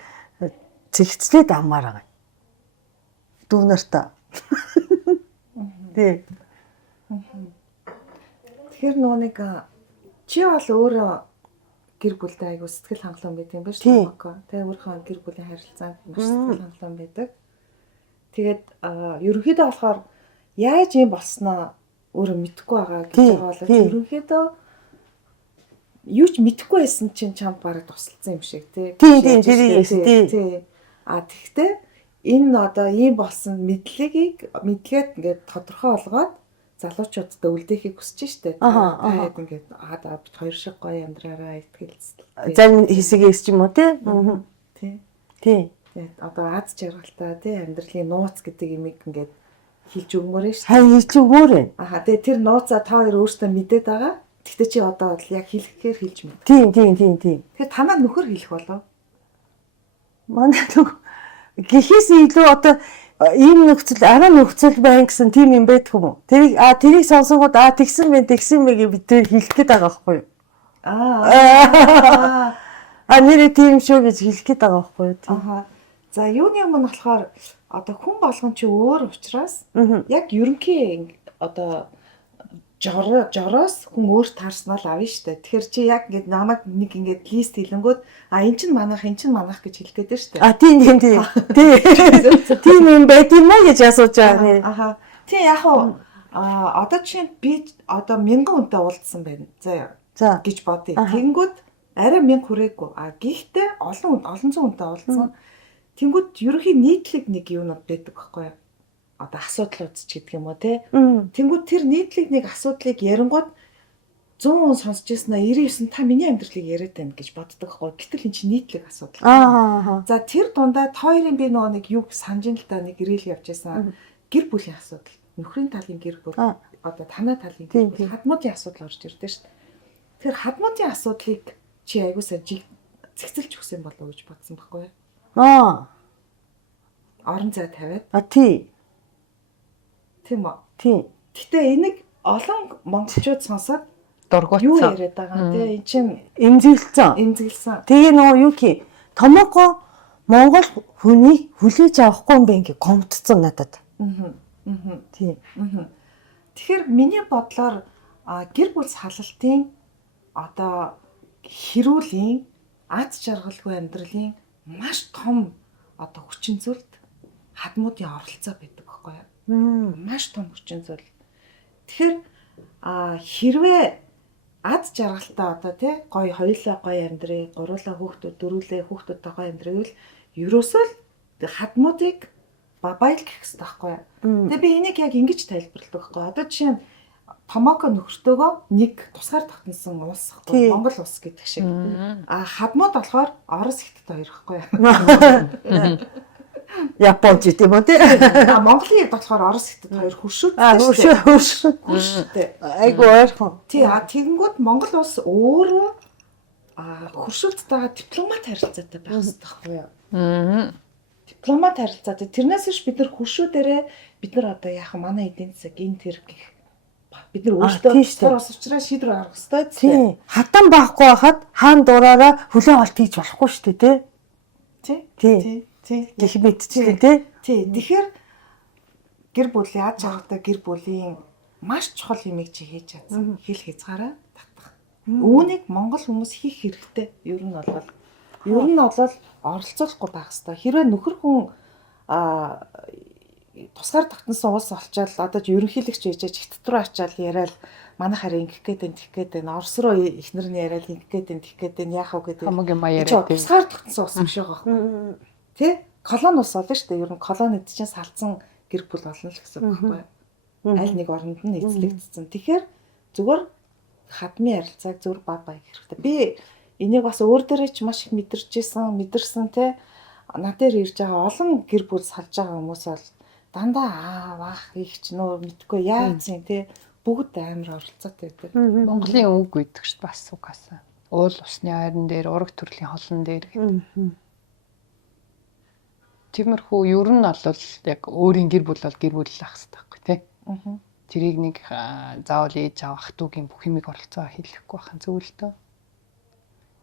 зэгцлээд амаар байгаа. Дүү нартаа. Тий. Тэгэхээр нэг чи бол өөрөө гэр бүлтэй аягүй сэтгэл хангалуун байдаг юм байна шүү дээ. Тэгээ өөрийнхөө гэр бүлийн харилцаанд маш сэтгэл хангалуун байдаг. Тэгээд ерөнхийдөө болохоор яаж юм болсноо өөрөө мэдэхгүй байгаа гэж байгаа бол ерөнхийдөө юу ч мэдэхгүй байсан чинь чамд бараг тусалсан юм шиг тий. Тийм. Тэгэхдээ энэ одоо ийм болсон мэдлэгээд ингээд тодорхой олгоод залуучуудад үлдээхийг хүсэж штэ. Тэгээд ингээд бит хоёр шиг гоё амьдраараа ихтгэлцэл. Зарим хэсэг эсч юм уу тий? Тий. Тэгээд одоо аз жаргалтай тий амьдралын нууц гэдэг имийг ингээд хэлж өгмөрөө штэ. Хань хэлж өгмөрөө. Тэгээд тэр нууцаа та хоёр өөртөө мэдээд байгаа. Тэгтээ чи одоо бол яг хэлэхээр хэлж мэд. Тийм. Тэгэхээр танаа нөхөр хэлэх болов. Манай гэхээс илүү одоо ийм нөхцөл араа нөхцөл байна гэсэн тийм юм байдаг юм уу? Тэрийг сонсонгууд тэгсэн бэ гэж бид хэлэх гээд байгаа байхгүй юу? Нэрээ тийм шүү гэж хэлэх гээд байгаа байхгүй юу? За юуны юм болохоор одоо хүн болгон чи өөр учраас яг ерөнхий одоо жороос хүн өөр таарснаа л авна штэ. Тэгэхээр чи яг ингээд намайг нэг ингээд лист хэлэнгүүд эн чин манах гэж хэлэх гээд штэ. Тийм. Тийм юм байт юм уу гэж асууж байгаа. Тийм яг одоо чинь би одоо 1000 хүнтэй уулзсан байна. За гэж бодъё. Тэнгүүд арай 1000 хүрээгүй. Гэхдээ олон зуун хүнтэй уулзсан. Тэнгүүд ерөнхий нийтлэг нэг юунод байдаг байхгүй юу? Одоо асуудлууд ч гэдэг юм уу те. Тэнгүүд тэр нийтлэг нэг асуудлыг ярингууд 100 хүн сонсч ирсэнаа 99 та миний амьдралыг яриад байна гэж боддог байхгүй. Гэтэл энэ чинь нийтлэг асуудал. За тэр дундаа хоёрын би нөгөө нэг юг санаж ин л та нэг ирээл явж байсан. Гэр бүлийн асуудал. Нөхрийн талын гэр бүл одоо танай талын гэр бүл хадмуудын асуудал орж ирдэ шүү дээ. Тэр хадмуудын асуудлыг чи аягуулсаа зэгцэлж өгсөн болов уу гэж бодсон байхгүй юу? Орон зай тавиад. Тийм үү? Гэтэ энийг олон монголчууд сонсоод дургуутсан. Юу яриад байгаа те эн чинь эмзэглсэн. Тэгээ нөгөө юу ки томооко монгол хүнийг хүлээж авахгүй юм бэ ингээ гомдцсон надад. Тийм. Тэгэхээр миний бодлоор гэр бүл салалтын одоо хэрүүлийн аз жаргалгүй амьдралын маш том одоо хүчин зүйлд хадмуудын оролцоо байдаг байхгүй юу? Маш том хүчин зүйл. Тэгэхээр хэрвээ аз жаргалтай одоо тий гоё хоёулаа гоё амьдрий, гуруулаа дөрвөлээ хүүхдүүдтэй гоё амьдрий гэвэл ерөөсөө л хадмуудыг баял гэх хэрэгтэй байхгүй юу? Тэгээ би энийг яг ингэж тайлбарладаг байхгүй юу? Одоо жишээ нь томооко нөхөртөөгөө нэг тусгаар тогтносон улс байхгүй Монгол улс гэдэг шиг. Хадмууд болохоор Орос Хятад хоёр байхгүй юу? Японч тийм үү те. Монголын болохоор Орос Хятад хоёр хуршууд. Хуршууд. Айгу ойрхон. Тий, тэгэнгүүт Монгол улс өөрөө хуршуудтайгаа дипломат харилцаатай байх хэрэгтэй байхгүй юу? Дипломат харилцаатай. Тэрнээс биш бид нар хуршуудаарээ бид нар одоо яах манай эдийн засаг энэ тэр гэх бид нар өөрсдөө тусгаар ус учраас шийдвэр гаргах хэрэгтэй. Тий. Хатан байхгүй хахад хаан дураараа хүлээ авалт хийж болохгүй шүү дээ тий. Тий. Гэх мэдчихлээ тий. Тэгэхээр гэр бүлийн аз жаргалтай гэр бүлийн маш чухал юмыг чи хийж чадсан. Хэл хязгаараа татах. Үүнийг монгол хүмүүс хийх хэрэгтэй. Ер нь бол оролцуулахгүй байх хэрэгтэй. Хэрвээ нөхөр хүн тусгаар тогтносон уус олчоод одоо ерөнхийлөгч ээжээ чигт рүү ачаал яриад манай хараа ингэх гээд энэ тэх гээд энэ орс руу ихнэр нь яриад ингэх гээд энэ тэх гээд энэ яах вэ гэдэг хамаг юм яриад тусгаар тогтносон уус биш байгаа байхгүй. Тэ? Колон ус болно шүү дээ. Ер нь колонид чинь салцсан гэр бүл болно л гэсэн үг байхгүй. Аль нэг оронд нь эзлэгдсэн. Тэгэхээр зүгээр хадмын харилцааг зүгээр баг хэрэгтэй. Би энийг бас өөр дээрээ ч маш их мэдэрсэн те. Над дээр ирж байгаа олон гэр бүл салж байгаа хүмүүс бол дандаа аах их ч нөө мэдгүй яац юм те. Бүгд амар оролцоотой байдаг. Монголын үг гэдэг шүү дээ бас угаасаа. Уул усны айран дээр, ураг төрлийн холон дээр гэдэг. Тиймэрхүү ер нь бол яг өөрийн гэр бүл бол гэр бүл л ах хэрэгтэй байхгүй тий. Тэрийг нэг заавал ээж авах дүүгийн бүх юмыг оролцоо хийлэхгүй байхын зөв л дөө.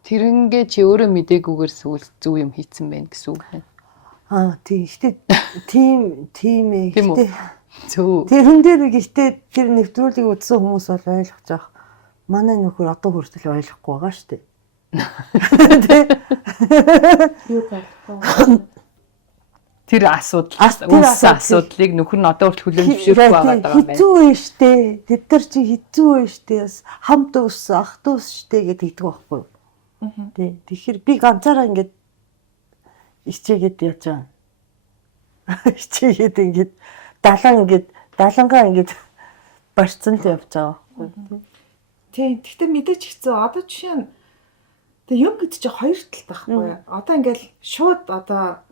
Тэрнгээ чи өөрөө мдэггүйгээр сүл зөв юм хийцэн байх гэсэн үг байна. Тийм. Гэтэ тийм ээ. Гэтэ зөв. Тэрэн дээр гэхдээ тэр нэвтрүүлгийг үзсэн хүмүүс бол ойлгож байгаа. Манай нөхөр одоо хүртэл ойлгохгүй байгаа шүү дээ. Юу гэдэг Тэр асуудлыг нөхөр нь одоо хүртэл хүлээмжшүүлэхгүй байгаа даа байна. Хэцүү вэ штэ. Тэд нар чи хэцүү вэ штэ. Хамт ус, ах дүүс штэ гэдэг байхгүй юу? Тий. Тэгэхээр би ганцаараа ингэж ичээгээд яаж байгаа. Ичээгээд ингэж далангаа ингэж барьцсан л явж байгаа байхгүй. Тийм. Гэхдээ мэдээч хэцүү. Одоо жишээ нь тэг юм гэдэг чи хоёр талтай байхгүй. Одоо ингээл шууд одоо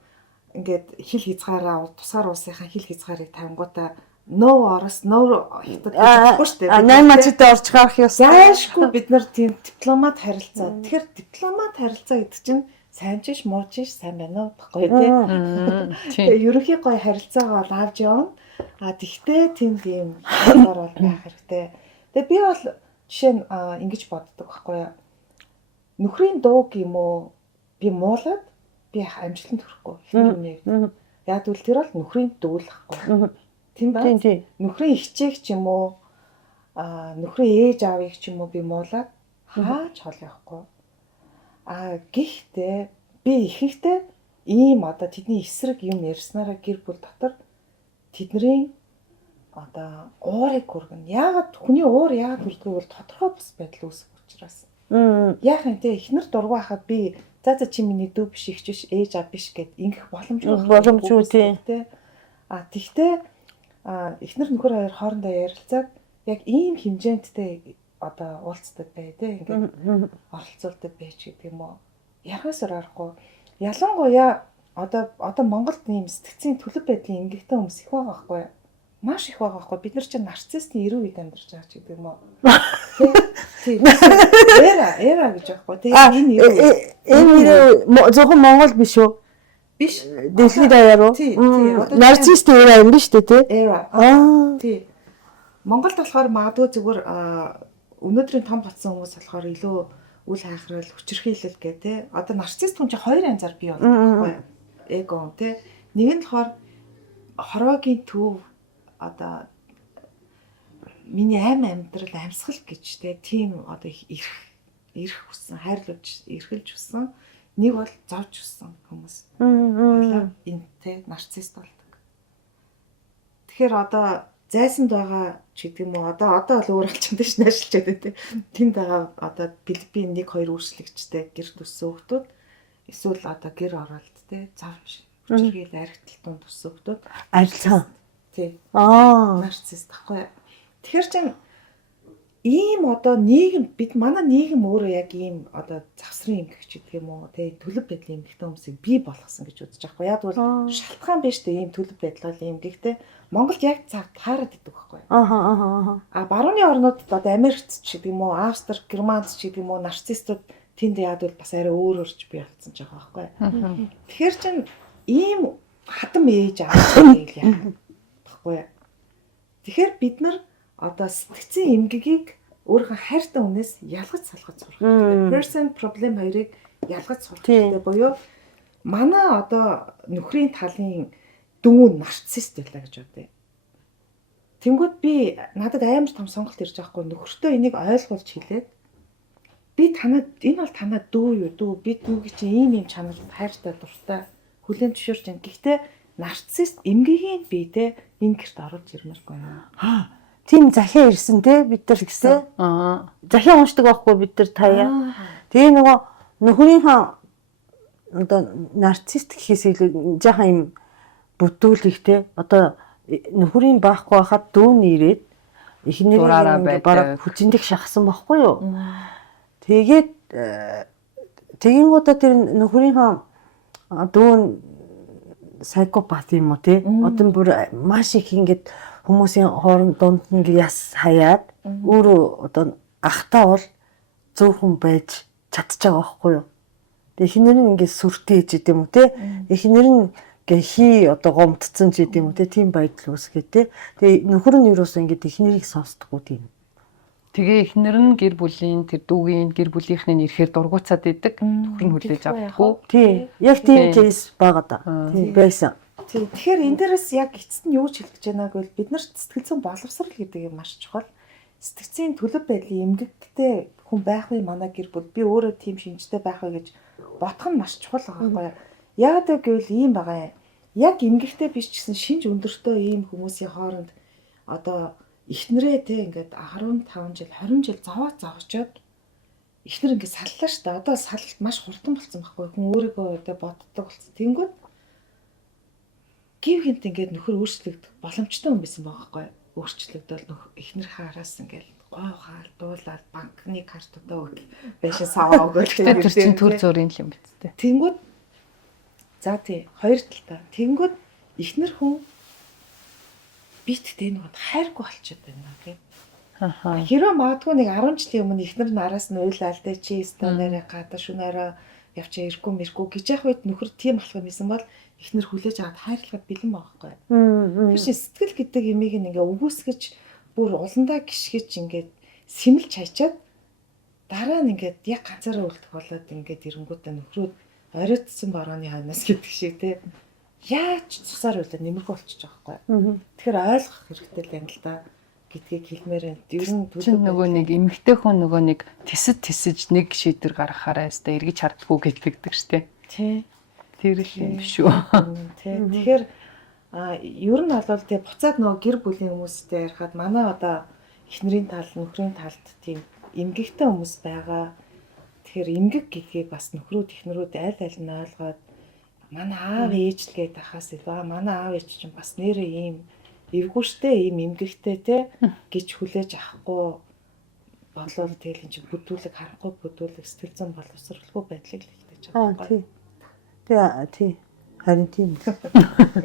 ингээд хил хязгаараа тусгаар уусынхаа хил хязгаарыг тавингуудаа no орос no хятад болохгүй шүү дээ. 8 мачтай орж гарах ёстой. Зайлшгүй бид нар тийм дипломат харилцаа. Тэгэхээр дипломат харилцаа гэдэг чинь сайн ч муу ч сайн байна уу баггүй тий. Тэгээ ерөнхий гой харилцаагаа бол авч явна. Тэгтээ тийм болохоор бол байх хэрэгтэй. Тэгээ би бол жишээ нь ингэж боддог байхгүй юу. Нөхрийн дууг юм уу би муулаад би амжилтанд хүрэхгүй их юм. Яг үл тэр бол нөхрийн дүүлэхгүй. Тийм ба? Нөхрийн хичээх ч юм уу нөхрийн ээж аавыг ч юм уу би муулаад хаач хол явахгүй. Гэхдээ би ихэнхдээ ийм одоо тэдний эсрэг юм ярьснараа гэр бүл дотор тэдний одоо уурыг хүргэн. Яагаад хүний уур яагаад хүрдгийг бол тодорхой бус байдал үүсэх учраас. Яг энэ ихнэр дургу хахад би за чи миний дүү биш их ч ээж аав биш гэд ингэх боломжгүй тий. Тэгтээ эхнэр нөхөр хоёр хоорондоо ярилцаад яг ийм хэмжээндтэй одоо уулздаг бай тий. Ингээд оролцуулдаг байж гэдэг юм уу. Ярахсаар аргагүй. Ялангуяа одоо Монголд ийм сэтгцийн төлөв байдлын эмгэгтэй хүмүүс их байгаа байхгүй юу? Маш их байгаа байхгүй. Бид нар чинь нарцистын 90 үед амьдарч байгаа ч гэдэг юм уу. Тий. Эра гэж байхгүй. Тэгээ энэ зөвхөн Монгол биш үү? Биш. Дэлхийд даяар уу? Нарцист эра юм биш үү те? Эра. Тий. Монголд болохоор магадгүй зүгээр өнөөдрийн том батсан хүмүүс болохоор илүү үл хайхрал, хүчирхийлэл гэх те. Одоо нарцист хүн чинь хоёр янзаар бий болдог байхгүй юу? Эго те. Нэг нь болохоор хорвогийн төв одоо миний амьдрал амьсгал гэж те тийм одоо ирэх хүссэн, хайрлуулж, эрхэлж хүссэн. Нэг бол зовж хүссэн хүмүүс. Энэ те нарцист болдог. Тэгэхээр одоо зайсанд байгаа ч гэдэг юм уу одоо бол өөр алчмтай ш наашилж байдаг те. Тэнд байгаа одоо Филиппин 1-2 үрслэгчтэй гэрт өссөн хүмүүс эсвэл одоо гэр оролт те зовж хүчирхийл архитал дунд өссөн хүмүүс арилцаа. Тий. Нарцист тахгүй. Тэгэхээр чинь ийм одоо нийгэм манай нийгэм өөрөө яг ийм одоо завсрын эмгэгч гэдэг юм уу тий төлөв байдлын эмгэгтэй хүмүүсийг бий болгосон гэж үзэж байгаа. Яг бол шалтгаан биш үү ийм төлөв байдал эмгэгтэй Монголд яг цав таарад идэг байхгүй. Барууны орнуудад одоо Америкт ч гэдэг юм уу Австри, Германд ч гэдэг юм уу нарцистууд тэнд яг бол бас арай өөрөөрч бий болсон ч байгаа байхгүй. Тэгэхээр чинь ийм хатам ээж аав яах вэ? Тэгэхээр бид нар одоо сэтгцийн эмгэгийг өөрийнхөө хайртай хүнээс ялгаж салгаж сурах хэрэгтэй. Person problem хоёрыг ялгаж сурах хэрэгтэй буюу манай одоо нөхрийн талын дүү нарцист байлаа гэж бодъё. Тэнгүүд би надад амар том сонголт ирж байгаа хгүй нөхөртөө энийг ойлгуулж хэлээд би танад энэ бол танад дүү юу дүү би дүүгийн чинь ийм чанар хайртай дуртай хүлээн зөвшөөрч байна. Гэхдээ нарцисст эмгэгийн бие те энэ гэрт оруулж ирмээргүй юм. Тийм захиа ирсэн те бид нар гэсэн. Захиа уншдаг байхгүй бид нар таяа. Тэгээ нөгөө нөхрийнхөө одоо нарцист гэхээс илүү жаахан юм бүтүүлэх те одоо нөхрийн баахгүй хахад дүүн ирээд эхнэрээ бараг хүчиндэх шахсан байхгүй юу. Тэгээд тэгэнгүүтээ тэр нөхрийнхөө дүүн сайкопат юм уу те одоо бүр маш их ингэж хүмүүсийн хооронд дунд нь яс хаяад өөрөө одоо ахтаа бол зөвхөн байж чадчихаг байхгүй юу. Тэг эхнэр нь ингэ сүртэй ээж идэм үү те эхнэр нь гэ хий одоо гомдцсон ч идэм үү те тийм байдал үүсгээ те. Тэгээ нөхөр нь юусоо ингэ эхнэрийг сонсдоггүй тийм. Тэгээ эхнэр нь гэр бүлийн тэр дүүгийн гэр бүлийнхний ирэхээр дургуцаад идэг нөхөр нь хүлээж авдаггүй. Тий. Яг тийм кейс байгаа да. Тийм байсан. Тий. Тэгэхээр энэ дээрээс яг эцэст нь юу ч хэлж байгааг бол бид нарт сэтгэл зүйн боловсрал гэдэг юм маш чухал. Сэтгцийн төлөв байдлын эмгэгтэй хүн байх вэ манай гэр бүл би өөрөө тийм шинжтэй байх вэ гэж бодох нь маш чухал байгаа байхгүй. Яагаад гэвэл ийм байгаа юм. Яг эмгэгтэй биш ч гэсэн шинж өндөртэй ийм хүмүүсийн хооронд одоо эхнэрээ те ингээд 15 жил 20 жил зовоочоод эхнэр ингээд саллаа шүү дээ. Одоо салалт маш хурдан болсон байхгүй. Хүн өөрийгөө тэ боддог болсон. Тэнгүүд гів гинт ингээд нөхөр өөрчлөгдөх боломжтой хүн байсан байгаа байхгүй. Өөрчлөгдөөл эхнэр хаараас ингээд гоохаал дуулаад банкны картуудаа өгөх байшин саваа өгөөл тэр чинь төр зургийн юм биз дээ. Тэнгүүд за тий хоёр талтай. Тэнгүүд эхнэр хүн биттэй нэг хайргүй болчиход байна тийм. Хэрэв магадгүй нэг 10 жилийн өмнө эхнэр нь араас нь уйлал тэ чи стандараа гадаа шунаараа явчаа ирэхгүй мэргүй гэж яах вэ нөхөр тийм болох юм байсан бол эхнэр хүлээж аваад хайрлахад бэлэн байгаа байхгүй. Тэр чинь сэтгэл гэдэг имийг ингээ өгөөсгөж бүр уландаа гიშгэж ингээд сэмэлж хайчаад дараа нь ингээд яг ганцаараа үлдэх болоод ингээд ирэнгүүтээ нөхрөө оройтсон борооны ханаас гэдэг шиг те яаж цусаар үлээ нэмэрхүү болчих жоохоо байхгүй. Тэгэхээр ойлгох хэрэгтэй л юм л да гэдгийг хэлмээр байна. Ер нь төлөв нөгөө нэг эмэгтэй хүн нөгөө нэг тисэж нэг шийдвэр гаргахаараа өстой эргэж хардггүй гэлдэгдэг штэ. Тий. Тэр л юм шүү. Тий. Тэгэхээр ер нь бол тий буцаад нөгөө гэр бүлийн хүмүүстэй ярихад манай одоо эхнэрийн тал нөхрийн талд тийм эмгэгтэй хүмүүс байгаа. Тэгэхээр эмгэг гэдгийг бас нөхрүүд эхнэрүүд аль аль нь ойлгоод манай аав ээж л гээд ахаас илбаа манай аав ээж чинь бас нэрээ ийм эвгүүштэй ийм эмгэгтэй те гэж хүлээж авахгүй болвол тэгэл энэ чинь бүдүүлэг харахгүй бүдүүлэг сэтгэл зүйн боловсралгүй байдлыг л хэлж байгаа. Тий. Тий. Харин тийм.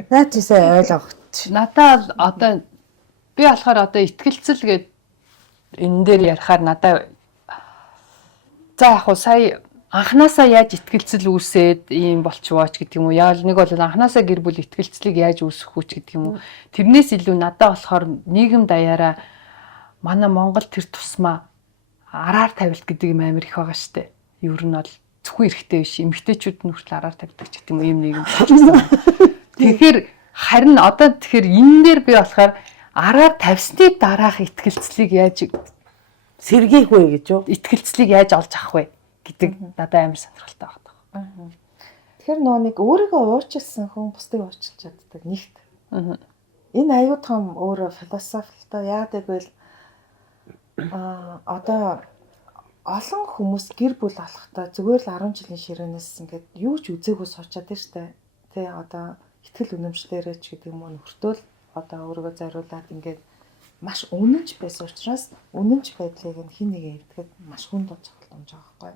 Наа чи сайн ойлгох. Надаа одоо би болохоор одоо итгэлцэл гээд энэ дээр ярихаар надаа за яг хуу сая анханасаа яаж итгэлцэл үүсээд ийм болчихвооч гэдэг юм уу. Яг нэг бол анханасаа гэр бүл итгэлцлийг яаж үүсгэх үү гэдэг юм уу. Тэрнээс илүү надад болохоор нийгэм даяараа манай Монгол тэр тусмаа араар тавилт гэдэг юм амар их байгаа штэ. Ер нь бол зөвхөн эрэгтэй биш эмэгтэйчүүд нь хүртэл араар тавьдаг гэдэг юм уу ийм нийгэм болчихсон. Тэгэхээр харин одоо тэгэхээр энэ дээр би болохоор араар тавьсны дараах итгэлцлийг яаж сэргийх вэ гэж юу? Итгэлцлийг яаж олж авах вэ гэдэг надад амар сонирхолтой байна. Тэгэхээр нөгөө нэг өөрийгөө уурчилсан хүн бусдыг уурчилж чаддаг нэгт. Энэ аюу том өөрөө философитой яадаг байл одоо олон хүмүүс гэр бүл болохтой зүгээр л 10 жилийн ширээнээс ингээд юу ч үзээгүй суучаад байна штэ. Тэ одоо ихтгэл үнэмшлэрээ ч гэдэг юм уу нөхртөл одоо өөрийгөө зориулаад ингээд маш үнэнч байсан учраас үнэнч байдлыг нь хин нэг эвдэхэд маш хүнд болж байгаа юм байгаа байхгүй.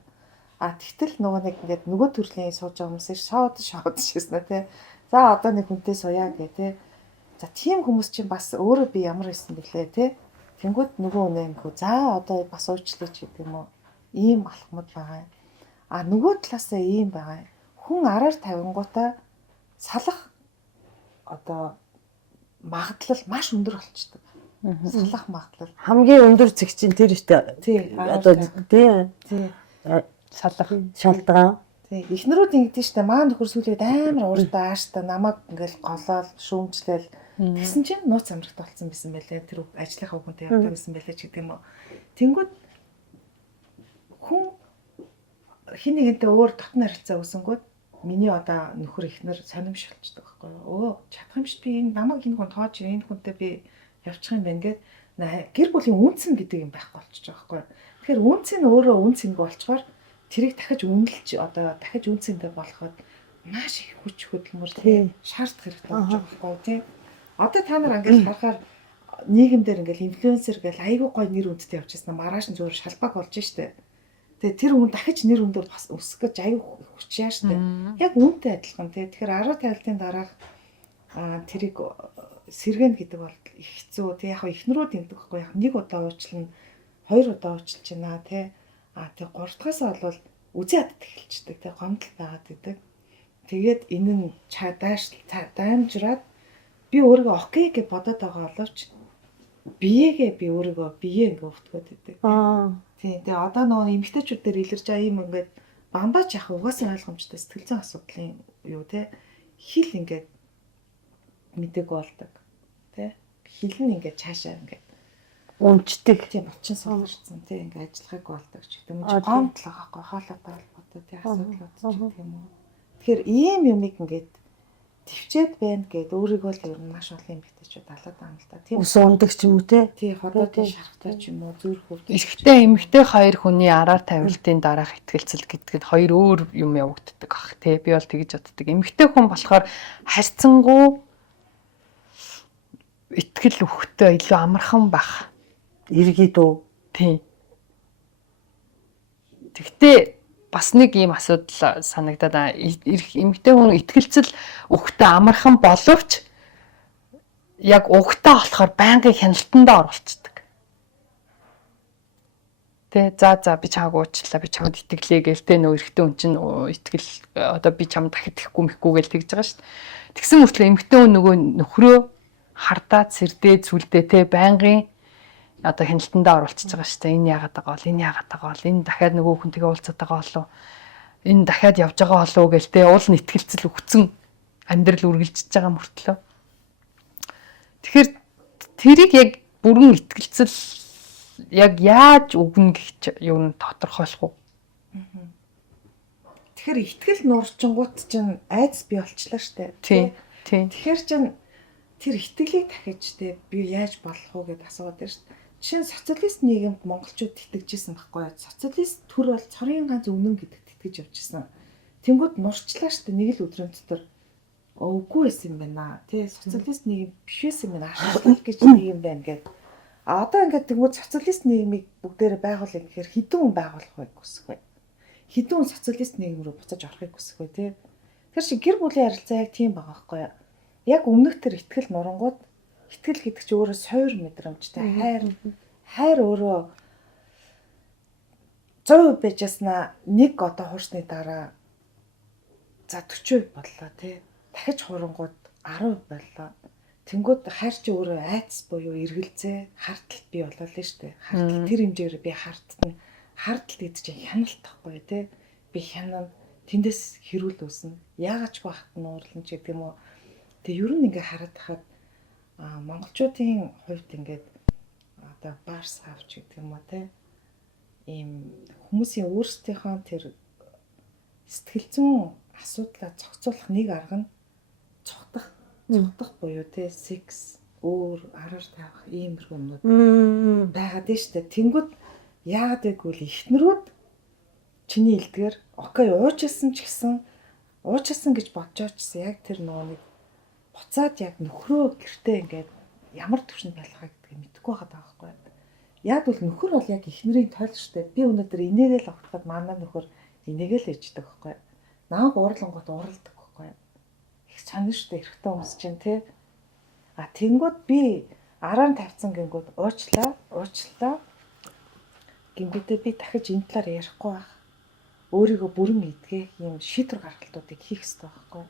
Тэгтэл нөгөө нэг ингээд нөгөө төрлийн сууж байгаа хүмүүс шууд шээснэ тий. За одоо нэг хүнтэй сууя гэ тий. За тийм хүмүүс чинь бас өөрөө би ямар байсан бэлээ тий. Тэнгүүд нөгөө үнэ ингэв. За одоо бас уучлаач гэдэг юм уу. Ийм алхмад байгаа. Нөгөө талаасаа ийм байгаа. Хүн араар тавингуудаа салах одоо магадлал маш өндөр болчдөг. Салах магадлал. Хамгийн өндөр зэг чинь тэр ихтэй. Тий. Одоо тий. Салах шалтгаан. Тий. Эхнэрүүд ингэдэж штэ маа нөхөр сүлээд амар ууртаа ааштай намайг ингээл голоол шүүмжлэл тэгсэн чинь нууц амрагт болсон байсан байлээ. Тэр ажлынхаа хүнтэй явдаг байсан байлээ ч гэдэг юм уу. Тэнгүүд хүн хин нэгэнтэй өөр дотн харилцаа үүсэнгүүд миний одоо нөхөр ихнэр сонирмшилчдаг байхгүй юу. Чадах юм шиг би энэ намайг энэ хүн тоож энэ хүнтэй би явчих юм байна гэд гэр бүлийн үнцэн гэдэг юм байхгүй болчихж байгаа байхгүй юу. Тэгэхээр үнцэн өөрөө үнцэн болчоор тэрийг дахиж үнэлж одоо дахиж үнцэндээ болоход маш их хүч хөдөлмөр тийм шаардах хэрэгтэй болж байгаа байхгүй юу тийм. Одоо та нар ингээд харахаар нийгэмдэр ингээд инфлюенсер гэл айгүй гой нэр хүндтэй явчихсан маргааш нь зөвөр шалбаг болж штэ. Тэгээ тэр хүн дахиж нэр хүндээр бас өсөх гэж аюу хүчээ штэ. Яг үүнтэй адилхан тий. Тэгэхээр 10 тавилтын дараах тэрийг сэргэн гэдэг бол их хэцүү тий. Яг ихнэрүүд юмдаг байхгүй. Яг нэг удаа уучлна, 2 удаа уучлж байна тий. Тэг 3 дахьаасаа бол үзий ядд эхэлчихдэг тий. Гомдол байгаад идэг. Тэгээд энэ нь даймжраад би өөрийгөө окей гэж бодоод байгаа боловч биеэгээ би өөрийгөө бие ингээ өвтгöd идэг. Тийм. Тэгээ одоо нөгөө эмэгтэйчүүд дээр илэрж байгаа юм ингээд бамбаач яах угаасаа ойлгомжтой сэтгэл зүйн асуудлын юу те хил ингээд мэдэг болдог те хил нь ингээд цаашаа ингээд өмчдөг. Тийм очин суулгацсан те ингээд ажиллахыг болдог ч гэдэг юм. Гомдол байгаа хоолойтой холбоотой те асуудлууд ч гэх юм уу. Тэгэхээр ийм юмыг ингээд төвчээд байна гэд өөрийгөө л ер нь маш олон эмэгтэйчүүд алаад байгаа юм л да. Тийм ус ундаг ч юм уу те. Тий ходоодын шарахтай ч юм уу зүрх хөвд. Эрэгтэй эмэгтэй хоёр хүний араар тавилтын дараах ихтгэлцэл гэдгэд хоёр өөр юм явагддаг ах тий. Би бол тэгж боддог. Эмэгтэй хүн болохоор харьцангуй итгэл өхтэй илүү амархан байх. Иргэд үү? Тий. Тэгтээ бас нэг ийм асуудал санагдаад эмэгтэй хүн итгэлцэл өгтөө амархан боловч яг угтаа болохоор байнгын хяналтандаа оролцдог. Тэ за би чааг уучлаа би чамд итгэлээ гээл тэ нөө эрэгтэй хүн чинь итгэл одоо би чамд дахид ихгүй мэхгүй гээл тэгж байгаа шүү дээ. Тэгсэн мөртлөө эмэгтэй хүн нөгөө нөхрөө хардаад сэрдээ зүлдээ тэ байнгын одоо хяналтандаа оролцож байгаа шүү дээ. Энэ яагаад байгаа бол энэ яагаад байгаа бол энэ дахиад нөгөө хүнтэйгээ уулзаад байгаа болов энэ дахиад явж байгаа болов гэл тэ уул нь итгэлцэл өгцөн амьдрал үргэлжиж байгаа мөртлөө. Тэгэхээр тэрийг яг бүрэн итгэлцэл яг яаж өгнө гэж юу н тодорхойлох уу? Тэгэхээр итгэл нуурчингууд чинь айдас бий болчлаа штэ. Тийм. Тэгэхээр чинь тэр итгэлийг дахиж тэ би яаж болох уу гэдээ асууад байна штэ. Жишээ нь социалист нийгэмд монголчууд итгэжсэн байхгүй юу? Социалист төр бол цорын ганц үнэн гэдэгт итгэж явжсэн. Тэнгүүд нурчлаа штэ нэг л өдрийн дотор үгүй байсан юм байна. Тэ социалист нийгэм биш байсан юм байна. Ашиглах гэж нийгэм байна гэдэг. Одоо ингээд тэнгүүд социалист нийгмийг бүгдээрээ байгуулах гэхээр хэдэн хүн байгуулах вэ хүсэх вэ? Хэдэн хүн социалист нийгэм рүү буцаж орохыг хүсэх вэ тэ? Тэр шиг гэр бүлийн харилцаа яг тийм байгаа байхгүй юу? Яг өмнөх тэр итгэл нурангууд итгэл гэдэг чинь өөрөө сойр мэдрэмжтэй хайр өөрөө 100% байжснаа нэг одоо хуурсны дараа за 40% боллоо тий. Дахиж хурангууд 10% боллоо. Тэнгүүд хайр чи өөрөө айдас буюу эргэлзээ харталт бий болоо л шүү дээ. Харталт тэр хэмжээгээр би хартна. Харталт гэдэг чинь хяналт тахгүй тий. Би хянана тэндээс хэрүүл үүснэ. Яагаад ч хатна уурлан ч гэдэг юм уу. Тэгээ ер нь ингээ хараад тахад монголчуудын хувьд ингээд одоо барс авч гэдэг юм уу те ийм хүмүүсийн өөрсдийнхөө тэр сэтгэл зүйн асуудлаа зохицуулах нэг арга нь цухтах буюу те секс өөр араар тавих иймэрхүү юмнууд байгаад нь штэ. Тэнгүүд яагаад гэвэл ихнэрүүд чиний илдгээр окей уучлсан ч гэсэн уучлсан гэж бодож очсон яг тэр нөгөө нэг буцаад яг нөхрөө гэртээ ингээд ямар төвшөнд байлгахаа гэдгийг мэдэхгүй байгаа байхгүй. Яг бол нөхөр бол яг эхнэрийн тойл штэ. Би өнөөдөр инээгээл огтход манай нөхөр инээгээл ээждэг байхгүй. Нааг уурлангууд уурладаг байхгүй. Их сонир штэ эрэгтэй хүмүүс чинь тий. Тэнгүүд би араар тавьсан гингүүд уучлаа. Гингүүтээ би дахиж энэ талаар ярихгүй байх. Өөрийгөө бүрэн эдгэх юм шийдвэр гаргалтуудыг хийх хэрэгтэй байхгүй.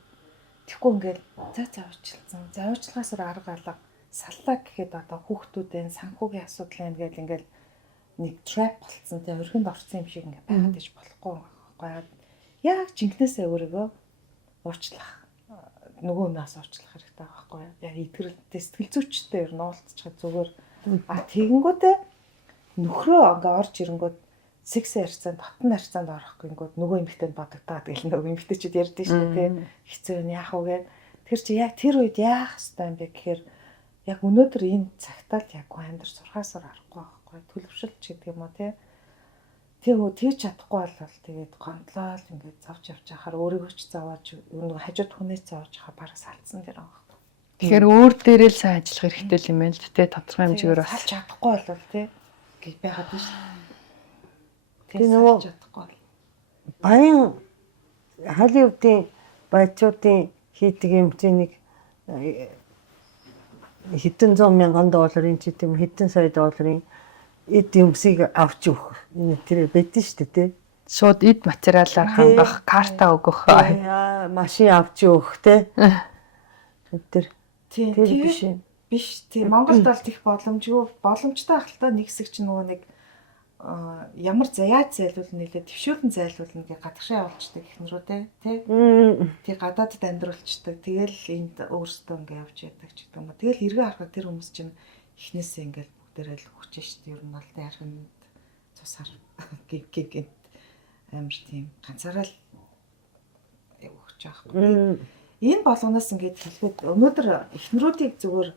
Тэгэхгүй ингээл за уучлалцсан. За уучлахаас арга алга саллаа гэхэд одоо хүүхдүүдийн санхүүгийн асуудал ингээд ингээл нэг trap болцсон те өргөнд орсон юм шиг ингээд байгаад иж болохгүй байхгүй. Яг жинкнээсээ өөрийгөө уучлах нөгөө нас уучлах хэрэгтэй байхгүй. Яг итгэрэлтэй сэтгэл зүйчтэй ер нь уулзчих зүгээр. Тэгэнгүүтээ нөхрөө ингээ орж ирэнгүүт секс харьцаанд дотн харьцаанд орохгүй ингүүд нөгөө эмэгтэйд бодогдоод гэл нөгөө эмэгтэйчүүд ярьдэн шүү дээ тий. Хэцүү нь яах вэ гэд. Тэр чи яг тэр үед яах ёстой юм бэ гэхээр яг өнөөдөр энэ цагтаа л яг амьдар сурхаасаар арахгүй байхгүй төлөвшөлт ч гэдэг юм уу тий. Тэгж чадахгүй бол тэгээд гомдлол ингээд зовж явж байхаар өөрийгөө ч зовоож нөгөө хажууд хүнээс зовж байгаа бараг салцсан дэр байгаа байхгүй. Тэгэхээр өөр дээрээ л сайн ажиллах хэрэгтэй юм байна л тий тодорхой хэмжээгээр бас салж чадахгүй бол тий гэж байгаад нь шүү. Тэгээ нөгөө баян Холливуудын баячуудын хийдэг юм чинь нэг хэдэн зуун мянган долларын ч гэдэм хэдэн сая долларын эд юмсыг авч өгөх. Энэ тэр байдэн шүү дээ тий. шууд эд материалаар хангах, карта өгөх. Машин авч өгөх тий. Тэр биш тий Монголд бол тех боломжтой ахaltaа нэг хэсэг чинь нөгөө нэг ямар заяад зайлуулна нэлээ твшүүлэн зайлуулна гэ гадагшаа явуулчихдаг ихнэрүү тий. Тий гадаадд амьдруулчихдаг. Тэгэл энд өөрсдөө ингээ явж яадаг ч гэдэг юм. Тэгэл эргээ харахад тэр хүмүүс чинь ихнээсээ ингээл бүгдээрээ л өгч штэ ер нь бол тий архинд цусаар гэг амар тийм ганцаараа л өгч байгаа. Энэ болгоноос ингээд хэлбэл өнөөдөр ихнэрүүдийг зүгээр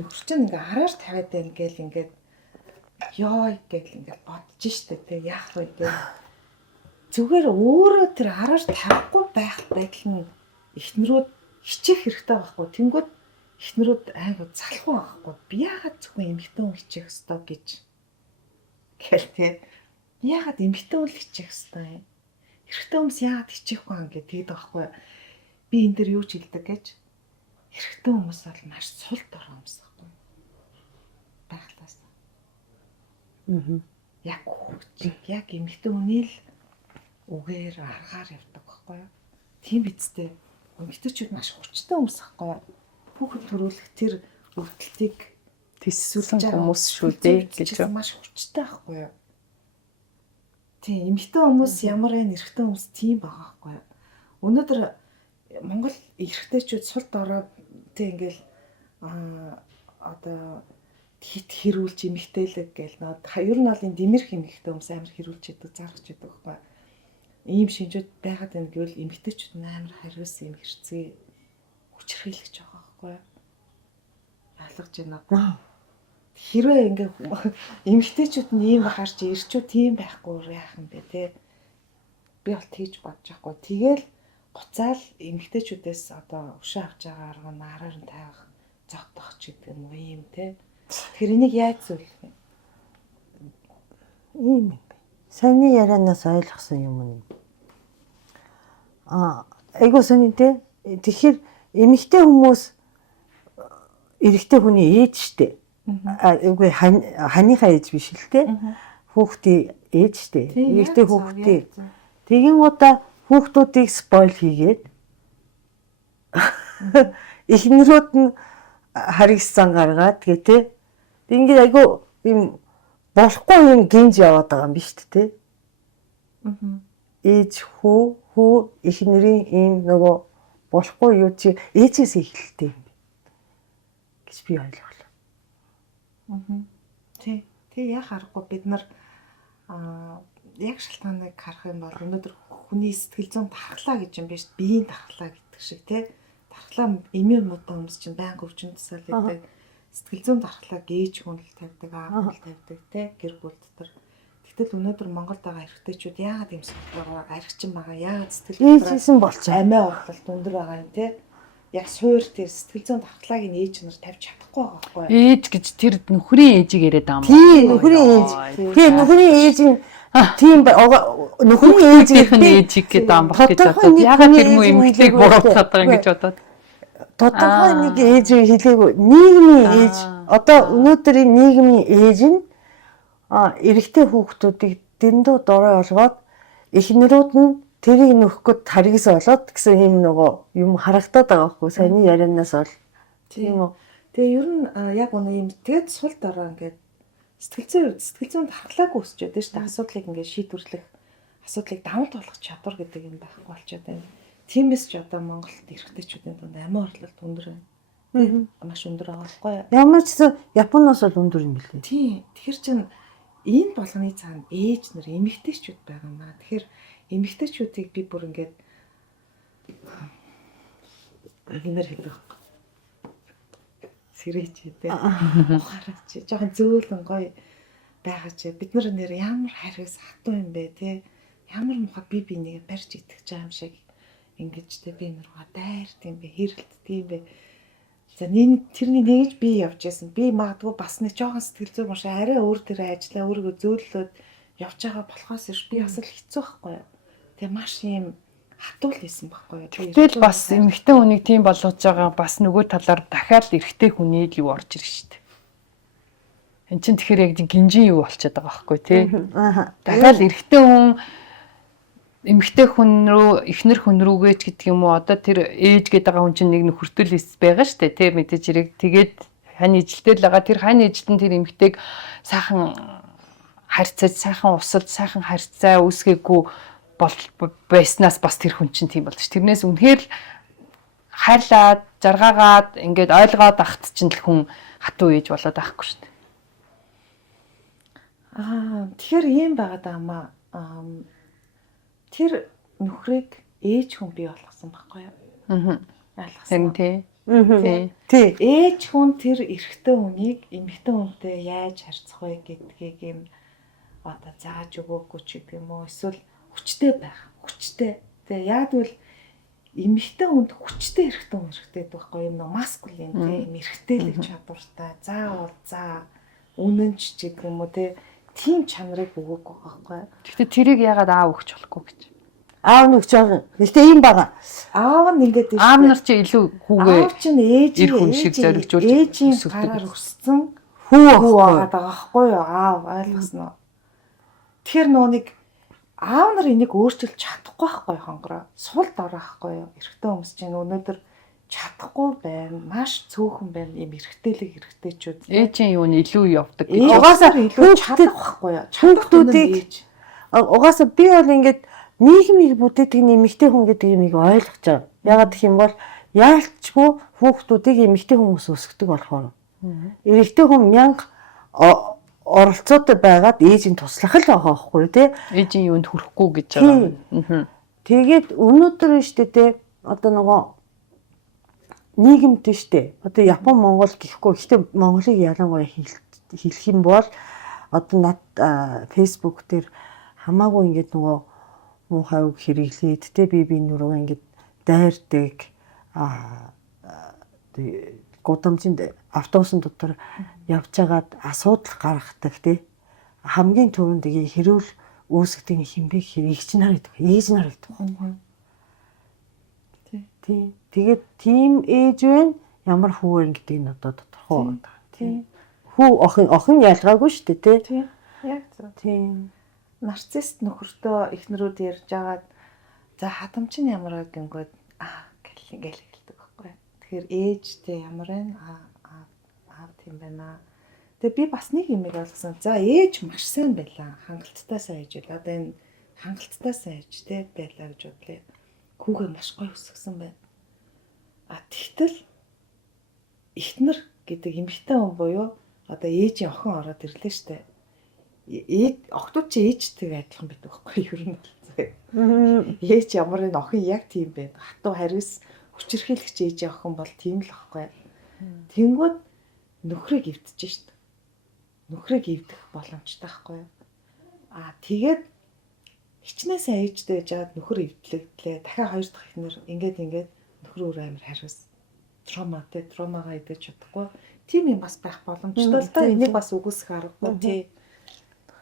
нөхөр чинь ингээ хараар тавиад байна гээл ингээд ёо гэл ингээд бодож штэ тэг яах вэ гэх зүгээр өөрөө тэр хараар тавихгүй байх байдал нь ихнэрүүд хичээх хэрэгтэй байхгүй тэнгүүд ихнэрүүд айгуу залхуу байхгүй би яагаад зөвхөн эмэгтэй хүн хичээх ёстой гэж гэл тэг яагаад эмэгтэй хүн хичээх ёстой юм эрэгтэй хүмүүс яагаад хичээхгүй юм гэдэг тэгэд байхгүй би энэ дэр юу ч хэлдэг гэж эрэгтэй хүмүүс бол маш сул дорой хүмүүс байхгүй байхлаас яг эмэгтэй хүний л үгээр аргаар явдаг байхгүй юу? Тийм бидтэй. Эмэгтэйчүүд маш хүчтэй хүмүүс байхгүй юу? Хүүхэд төрүүлэх тэр өвдөлтийг тэсвэрлэн хүмүүс шүү дээ гэж маш хүчтэй байхгүй юу? Тийм эмэгтэй хүмүүс ямар энэ эрэгтэй хүмүүс тийм байгаа байхгүй юу? Өнөөдөр Монгол эрэгтэйчүүд сул дорой тийм ингээл одоо хит хэрүүлж эмэгтэйлэг гээл нөө ер нь бол энэ дэмэрх эмэгтэй хүмүүс амар хэрүүлж идэг заргаж идэг байхгүй ийм шинжүүд байгаад байна гэвэл эмэгтэйчүүд амар хариусан юм хэрцгий хүчрхийлж байгаа байхгүй ялгаж байна хэрвээ ингээ эмэгтэйчүүд нь ийм бахаар чи эрчүүд тийм байхгүй яах юм бэ те би бол тийж бодож байхгүй тэгэл буцаал эмэгтэйчүүдээс одоо өшөө авч байгаа арга нь араар нь тайвах зогтох ч гэдэг юм уу ийм те тэр энийг яаж зөвлөх вэ? Ийм юм. Саяны ярианаас ойлгосон юм нь. Айгуу сони те. Тэгэхээр эмэгтэй хүмүүс эрэгтэй хүний ээж штэ. Үгүй ханыхаа ээж биш л те. Хүүхдийн ээж штэ. Эрэгтэй хүүхдийн. Тэгин удаа хүүхдүүдийг спойл хийгээд эхнэрүүд нь харгицсан гаргаад тэгээ те. Ингээд айгу юм болохгүй юм гинж яваад байгаа юм биш үү? Ээж хүү эхнэрийн ийм нөгөө болохгүй юу чи ээжээс эхэлтэй юм гэж би ойлголоо. Тэг яах аргагүй бид нар яг шалтгааныг харах юм бол өнөөдөр хүний сэтгэл зүйн дархлаа гэж юм биш биеийн дархлаа гэдэг шиг те дархлаа эмийн муутай хүмүүс чинь байнга өвчин тусаал гэдэг сэтгэл зүйн дархлааг ээж хүн л тавьдаг, аав хүн тавьдаг те гэр бүл дотор. Тэгтэл өнөөдөр Монголд байгаа эрэгтэйчүүд яагаад юм сэтгэл аригчин байгаа, яагаад сэтгэл ээжсэн болчих. Амиа орлолт өндөр байгаа юм те. Яг суур тэр сэтгэл зүйн дархлааг нь ээж нар тавьж чадахгүй байгаа байхгүй юу? Ээж гэж тэр нөхрийн ээжийг яриад байгаа юм. Тийм нөхрийн ээж. Тийм нөхрийн ээж нь тийм нөхрийн ээжийн ээжийг гэдэг юм баг гэж бодоод яагаад тэр муу эмэгтэйг буруутгаад байгаа юм гэж бодоод тодорхой нэг ээж хэлээгүй нийгмийн ээж одоо өнөөдөр энэ нийгмийн ээж нь эрэгтэй хүүхдүүдийг дэндүү дорой олгоод эхнэрүүд нь тэрийг нөхөх гээд харгис болоод гэсэн юм нөгөө юм харагдаад байгаа байхгүй саяны ярианаас бол тийм үү. Тэгээ ер нь яг үнэ юм тэгэд сул дорой ингээд сэтгэл зүйн дархлааг үүсчихэд дээ шүү дээ асуудлыг ингээд шийдвэрлэх асуудлыг даван туулах чадвар гэдэг юм байхгүй болчиход байна. Тиймээс ч одоо Монголд эрэгтэйчүүдийн дунд амиа орлолт өндөр байна. Маш өндөр байгаа байхгүй юу? Ямар ч гэсэн Японоос бол өндөр юм билээ. Тийм. Тэгэхээр чин энэ болгоны цаана ээж нар эмэгтэйчүүд байгаа юм аа. Тэгэхээр эмэгтэйчүүдийг би бүр ингээд нэмэр хэлэх. Сэрэж дээ. Ухаараач. Жохон зөөлөн гоё байгаа ч бид нар нэр ямар хариус хатуу юм бэ те. Ямар муха би бинийг барьж итгэж байгаа юм шиг ингэж те би нургаа дайрт юм бэ, хэрэлддэг юм бэ. За тэрний нэгж би явж байсан. Би магадгүй бас нэг жоохон сэтгэл зүйн маш арай өөр төрөө ажиллаа өөрийгөө зөөллөөд явж байгаа болохоос ирж би бас л хэцүү байхгүй юу. Тэгээ маш юм хатуул байсан байхгүй юу. Тэгэл бас эмэгтэй хүнийг тийм болгож байгаа бас нөгөө талаар дахиад эрэгтэй хүний л юу орж ирж штэ. Энд чинь тэгэхээр яг гинжин юу болчиход байгаа байхгүй тий. Дахиад эрэгтэй хүн эмэгтэй хүн рүү эхнэр хүн рүүгээч гэдэг юм уу одоо тэр ээж гэдэг байгаа хүн чинь нэг нөхөртөл эс байгаа штэ тий мэдээж хэрэг тэгээд хань ижилтэй л байгаа тэр хань ижилтэн тэр эмэгтэйг сайхан харьцаж сайхан усалж сайхан харьцаа үүсгээгүй байснаас бас тэр хүн чинь тийм болж ш. Тэрнээс үнэхээр хайрлаад жаргаагаад ингээд ойлгоод ахт чинь л хүн хатуу ээж болоод байхгүй штэ. Тэгэхээр ийм байгаад байгаа маа. Тэр нөхрийг ээж хүн бий болгосон байхгүй юу? Ойлгосон. Тий. Тий. Ээж хүн тэр эрэгтэй хүнийг эмэгтэй хүнтэй яаж харьцах вэ гэдгийг юм одоо зааж өгөөгүй ч гэдэг юм уу? Эсвэл хүчтэй байх. Хүчтэй. Тэгээ яг л эмэгтэй хүнд хүчтэй эрэгтэй хүн хэрэгтэй байхгүй юм нөө маскулин тий эрэгтэйлэг чадвартай. Заавал үнэнч ч гэдэг юм уу тий тийм чанарыг өгөөгүй байхгүй. Гэхдээ тэрийг яагаад аав өгч болохгүй гэж. Аав нь өгч байгаа. Гэхдээ ийм байгаа. Аав нь ингээд аав нар чи илүү хүүгээ аав чинь ээжийн хүн шиг зоригжуулж ээжийн гараар өссөн хүү байгаа байхгүй юу? Аав ойлгосноо. Тэр нууник аав нар энийг өөрчилж чадахгүй байхгүй хонгороо. Сул дорой байхгүй юу? Эрэгтэй хүмүүс чинь өнөөдөр чадахгүй байна. Маш цөөхөн байна. Ийм эрэгтэйлэг эрэгтэйчүүд. Ээжийн юу нь илүү явдаг гэж. Угаасаа илүү чадах байхгүй юу? Хүүхдүүдийг угаасаа би бол ингээд нийгмийг бүтээдэг эмэгтэй хүн гэдэг юмыг ойлгож байгаа. Ягаад гэх юм бол яалтчгүй хүүхдүүдийг эмэгтэй хүмүүс өсгдөг болохоор. Эрэгтэй хүн 1000 оролцоотой байгаад ээжийн туслах л байгаа байхгүй тий. Ээжийн юунд хүрэхгүй гэж байгаа. Тэгээд өнөөдөр нь штэ тий одоо нөгөө нийгэмд штэ одоо Япон Монгол гэхгүй гэхдээ Монголыг ялангуяа хэлэх юм бол одоо над фэйсбુક дээр хамаагүй ингээд нөгөө муухай үг хэрэглээд те би нүрөө ингээд дайрдаг гудамжинд автобусын дотор явж байгаад асуудал гаргадаг те хамгийн түрүүнд ийг хэрүүл үүсгдэг хинбэг хэрэгч нар гэдэг ээж нар гэдэг. Тий. Тэгээд тийм ээж вэ ямар хүү вэ гэдэг нь одоо тодорхой байна. Тий. Хүү охин ялгаагүй шүү дээ тий. Тий. Яг зөв. Тий. Нарцисст нөхөртөө эхнэрүүд ярьж агаад за хадамч нь ямар вэ гингүүд гэл хэлдэг байхгүй. Тэгэхээр ээжтэй ямар вэ? Аав тийм байна. Тэгээ би бас нэг юм ойлгосон. За ээж маш сайн байлаа. Хангалттай сайн ээж байлаа. Одоо энэ хангалттай сайн ээжтэй байлаа гэж бодлоо. Хүүгээ маш гоё өсгсөн байна. Тэгтэл эхнэр гэдэг эмэгтэй хүн буюу одоо ээжийн охин ороод ирлээ штэ. Охтууд чи ээжтэйгээ адилхан байдаг байхгүй юу ер нь. Ээж ямар нэг охин яг тийм байна. Хатуу хариус хүчирхийлэгч ээжийн охин бол тийм л байхгүй. Тэнгүүд нөхрийг эвдэж штэ. Нөхрийг эвдэх боломжтой байхгүй юу. Тэгээд хичнээн сайн ээжтэй байж аваад нөхөр эвдлээ. Дахиад хоёр дахь ихнэр ингээд нөхөр өөр амар хариус. Тромагаа идэж чадахгүй. Тийм юм бас байх боломжтой л да. Энийг бас үгүйсэх аргагүй тий.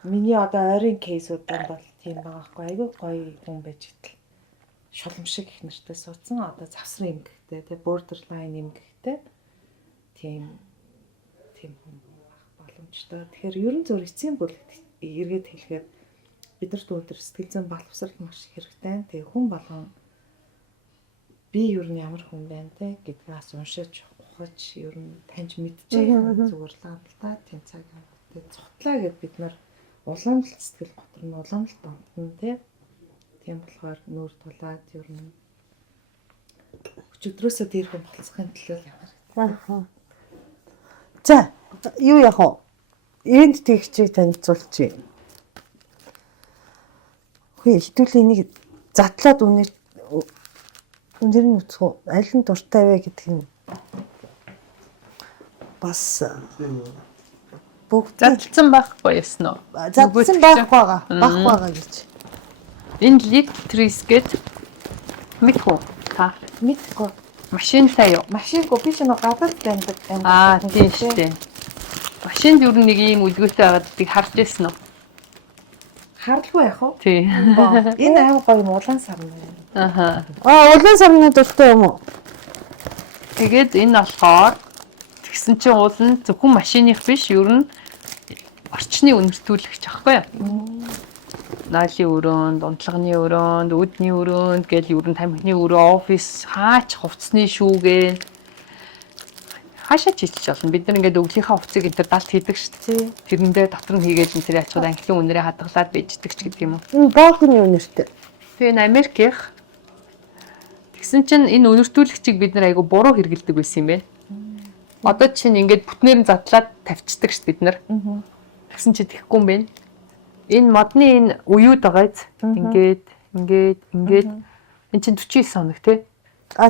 Миний одоо ойрын кейсүүд бол тийм байгаа байхгүй. Айгүй гоё хүн байж итэл. Шулам шиг их нэртэй суудсан. Одоо завсрын эмгэгтэй тий borderline эмгэгтэй. Тийм хүн байх боломжтой. Тэгэхээр ерөн зур эцсийн бүлэгт эргээд хэлэхэд бид нарт өндөр сэтгэл зүйн боловсрол маш хэрэгтэй. Тэгээ хүн болгон би ер нь ямар хүн байна те гэдгээс уншиж ухаж ер нь таньж мэдчихээ зүгээр л та тийм цаг тэгээ цутлаа гэд бид нар уламжлалт сэтгэл готорно уламжлалт онтно те тийм болохоор нүүр тулаад ер нь өчигдрөөсөө дээр хүн болцохын төлөө ямар. За юу яах вэ? энд тэгчийг танилцуулчих. Хөөе, хитүүл энийг задлаад үнэр нь үцгүү. Аль нь дуртай вэ гэдг нь бас бүгд Задлсан байхгүй яснаа. задсан байхгүй гэж. Энэ Litrис гээд мэдхүү та Мэдгүй. машинтай юу? Машингүй би ч нэг гадаад байдаг. Тийм шүү дээ. Машинд юу нэг ийм үлгэртэй байгаад тийг харж ирсэн үү? Харлгүй яах вэ? Тий. Энэ аим гоё юм улаан сарна. Аха. Улаан сарны дуртай юм уу? Тэгээд энэ болохоор тэгсэн чинь уул нь зөвхөн машиных биш, ер нь орчны үнэртүүлэгч аахгүй юу? Наалын өрөөнд, унтлагын өрөөнд, үүдний өрөөнд гэл ер нь тамхины өрөө, офис, хаач хувцсны шүүгэн хаашаа чийчих болно. Бид нар ингээд өглийнхаа хувцсыг энэ төр далд хийдэг шүү дээ. Тэрэндээ дотор нь хийгээл энэ тэр ачаад анхлын үнэрээ хадгалаад бийждэг ч гэдэг юм уу. Энэ боогны үнэртэй. Тэгээ энэ Америкийнх тэгсэн чинь энэ үнэртүүлэгчийг бид нар айгу буруу хэрэгэлдэг байсан юм байна. Одоо чинь ингээд бүтнээр нь задлаад тавьчихдаг шүү бид нар. Тэгсэн чи тэхгүй юм байна. Энэ модны энэ уюуд байгааз ингээд энэ чинь 49 хоног тий.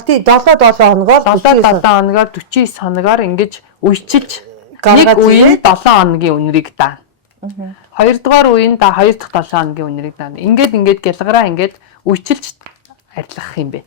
Тий 7 хоногоор 7 хоногоор 49 хоногоор ингэж уйчилж нэг үеийн 7 хоногийн үнэрийг даана. Хоёрдугаар үеийн 2 дахь 7 хоногийн үнэрийг даана. Ингээд гялгараа ингээд уйчилж арилгах юм бэ.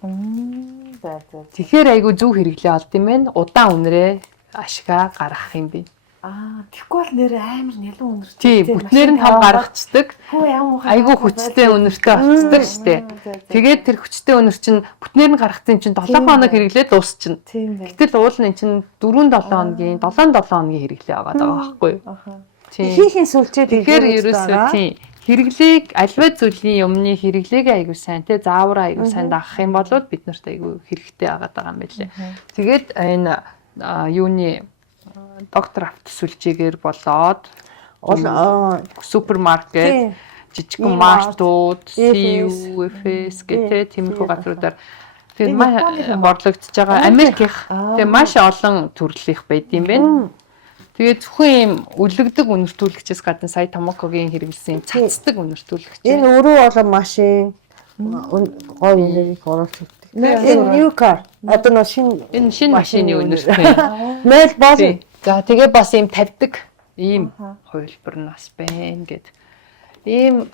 Тэгэхээр айгу зөв хэрэглээ олд юм байна. Удаан үнэрээ ашигаа гаргах юм бэ. Тэгэхгүй бол нэр амар нялун үнэртэй. Тий, бүтнээр нь хав гаргацдаг. Хөө ямар Айгу хүчтэй үнэртэй очдог штэ. Тэгээд тэр хүчтэй үнэр чинь бүтнээр нь гаргацсан чинь 7 хоног хэрэглээд дуусчихна. Гэтэл уул нь чинь 4-7 хоногийн 7-7 хоногийн хэрэглээ аваад байгаа байхгүй юу? Тий. Хийхин сүлжээд тэгэхээр ерөөсөө тий. Хэрэглээг альва зүйлийн юмны хэрэглээгээ айгу сайн те заавар айгу сайн даах юм бол бид нарт айгу хэрэгтэй агаад байгаа юм байлээ. Тэгээд энэ юуны доктор авт сүлжээгээр болоод супермаркет жижигхэн мартууд CUFS гэдэг тиймэрхүү газруудаар тэгээд маш борлогдож байгаа Америкийнх тэгээд маш олон төрлийн байд юм байна. Тэгээд зөвхөн ийм үлэгдэг үнэртүүлэгчээс гадна сая Томокогийн хэрэглэсэн цацдаг үнэртүүлэгч. Энэ өрөө болон машин гой үнэрийг оруулж өгдөг. Энэ new car одоо энэ шинэ машины үнэртэй. Мэл бол за тэгээ бас ийм тавьдаг ийм хувилбар нь бас байна гэд. Ийм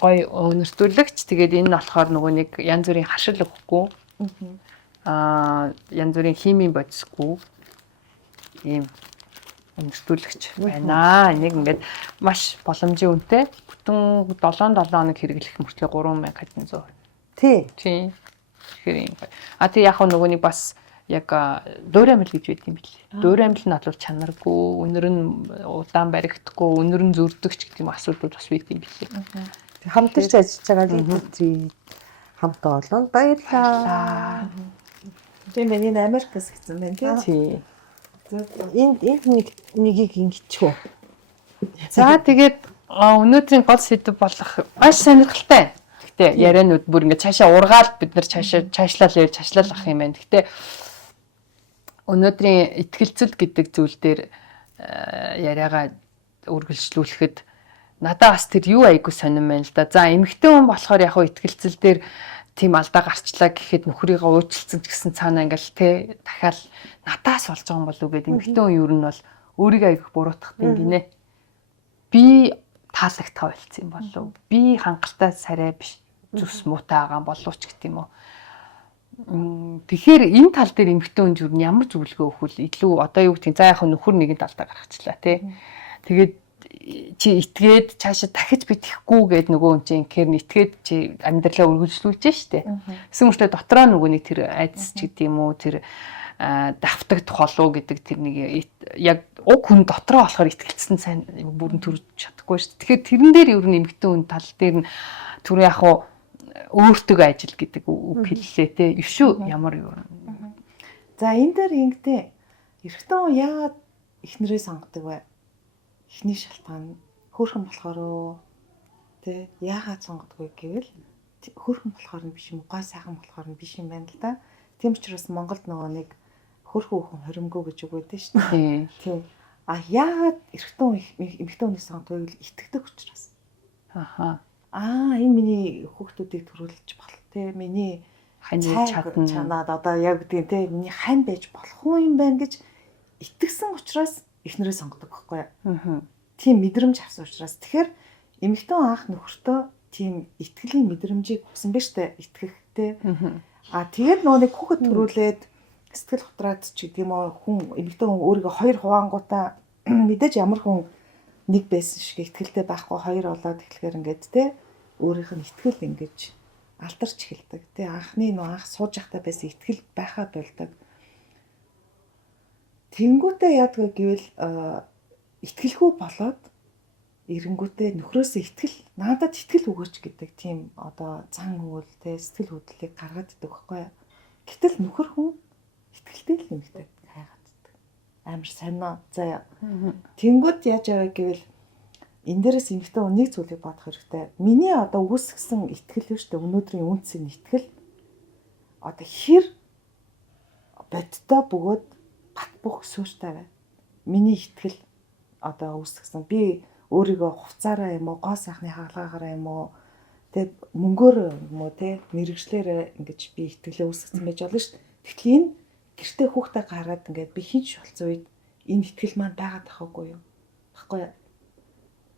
гой үнэртүүлэгч тэгээд энэ нь болохоор нөгөө нэг янз бүрийн хашил өгөхгүй. Янз бүрийн химийн бодисгүй ийм үнэртүүлэгч байна. Энийг ингээд маш боломжийн үнэтэй бүтэн 7 хоног хэрэглэх мөртлөө 3100. тий. Тэгэхээр юм бай. Тэг яг нөгөө нэг бас яг дуур амьд гэж байдаг юм билээ. Дуур амьд нь бол чанаргүй, өнөр нь удаан баригдахгүй, өнөр нь зүрдэгч гэдэг юм асуудлууд бас байдаг юм билээ. Хамтарч ажиллаж байгаа лидер хамт олон баярлаа. Тийм байна. Энэ Америкас гэсэн байна тий. Энд нэгийг ингэчихв. За тэгээд өнөөдрийн гол сэдв болох маш сонирхолтой. Гэтэ яриануд бүр ингээд цаашаа ургаал бид нар цаашлал авах юм байна. Гэтэ өнөөдрийн итгэлцэл гэдэг зүйл дээр яриагаа үргэлжлүүлэхэд надад бас тэр юу айгу сонирн байна л да. За эмэгтэй хүн болохоор яг хөө итгэлцэл дээр тийм алдаа гарчлаа гэхэд нөхрийгөө уучлцсан гэсэн цаанаа ингээл те дахиад надаас болж байгаа юм болов уу гэдэг эмэгтэй хүн юу нь бол өөрийгөө айгу буруутгах юм гинэ. Би таалагдтал болсон юм болов. Би хангалттай сарай биш зүс муутай байгаа болов ч гэдэг юм уу. Тэгэхээр энэ тал дээр эмэгтэй хүн юу ямар зөвлөгөө өгвөл илүү одоо юу гэдэг за яг нөхөр нэгэн талдаа гаргачлаа тий. Тэгээд чи итгээд цаашаа дахиж битгэхгүй гээд нөгөө хүн чинь инхээр итгээд чи амьдралаа үргэлжлүүлж штэ. Гэсэн мөртөө дотроо нөгөө нэг тэр айдас ч гэдэг юм уу тэр давтагдах болов гэдэг тэр нэг яг уг хүн дотроо болохоор итгэлцсэн сайн бүрэн төрж чадахгүй штэ. Тэгэхээр тэрэн дээр ер нь эмэгтэй хүн тал дээр нь түр яг уу өөртөө ажил гэдэг үг хэллээ те. Өвшөө ямар юу. За энэ дээр ингэдэ эрэгтэй хүн яагаад эхнэрээ сонгодог вэ? Эхний шалтгаан хөөрхөн болохоор уу тэ яагаад сонгодгүй гэвэл хөөрхөн болохоор нь биш юм гой сайхан болохоор нь биш юм байна л да. Тийм учраас Монголд нөгөө нэг хөөрхөн хүн хоримгүй гэж үг байдаг шүү дээ. Тийм. А яагаад эмэгтэй хүний сонгодог вэ? Итгэдэг учраас. Аха. Энэ миний хүүхдүүдийг төрүүлж болох те. Миний хань чанаад одоо яг гэдэг те. Миний хань байж болох юм байна гэж итгэсэн учраас эхнэрээ сонгодог байхгүй юу? Тийм мэдрэмж авсан учраас. Тэгэхээр эмэгтэй анх нөхөртөө тийм итгэлийн мэдрэмжийг өгсөн ба штэ. Итгэхтэй. Тэгээд нөгөө нэг хүүхэд төрүүлээд сэтгэл готраад ч гэдэг юм уу хүн эмэгтэй хүн өөрийгөө хоёр хуваангуудаа мэдээж ямар хүн нэг байсан шиг итгэлтэй байхгүй хоёр болоод тэгэхээр ингээд те өөрийнх нь итгэл ингэж алдарч эхэлдэг. Тэ анхны анх сууж явахдаа байсан итгэл байхаа болдог. Тэнгүүтээ яадгаа гэвэл итгэлгүй болоод эренгүүтээ нөхрөөсөө итгэл надад итгэл өгөөч гэдэг тийм одоо зан үйл те сэтгэл хөдлөлийг гаргаад идэг байхгүй юу. Гэтэл нөхөр хүн итгэлтэй л юмтай хайгааддаг. Амар сонио. За тэнгүүд яаж яваа гэвэл энэ дээрээс эмэгтэй хүн нэг зүйлийг бодох хэрэгтэй. Миний одоо үүсгэсэн итгэл биш үү? Өнөөдрийн үнцэн итгэл одоо хэр бодтой бөгөөд бат бөх сууштай бай. Миний итгэл одоо үүсгэсэн. Би өөрийгөө хувцаараа юм уу, гоо сайхны хаалгаагаараа юм уу, тэг мөнгөөр юм уу те мэрэгчлэр ингэж би итгэлээ үүсгэсэн байж болно шүү дээ. Тэгтэл энэ гэртээ хүүхдээ гаргаад ингээд би хинч болцсон үед энэ итгэл маань байгаад тахаагүй юу? Баггүй юу?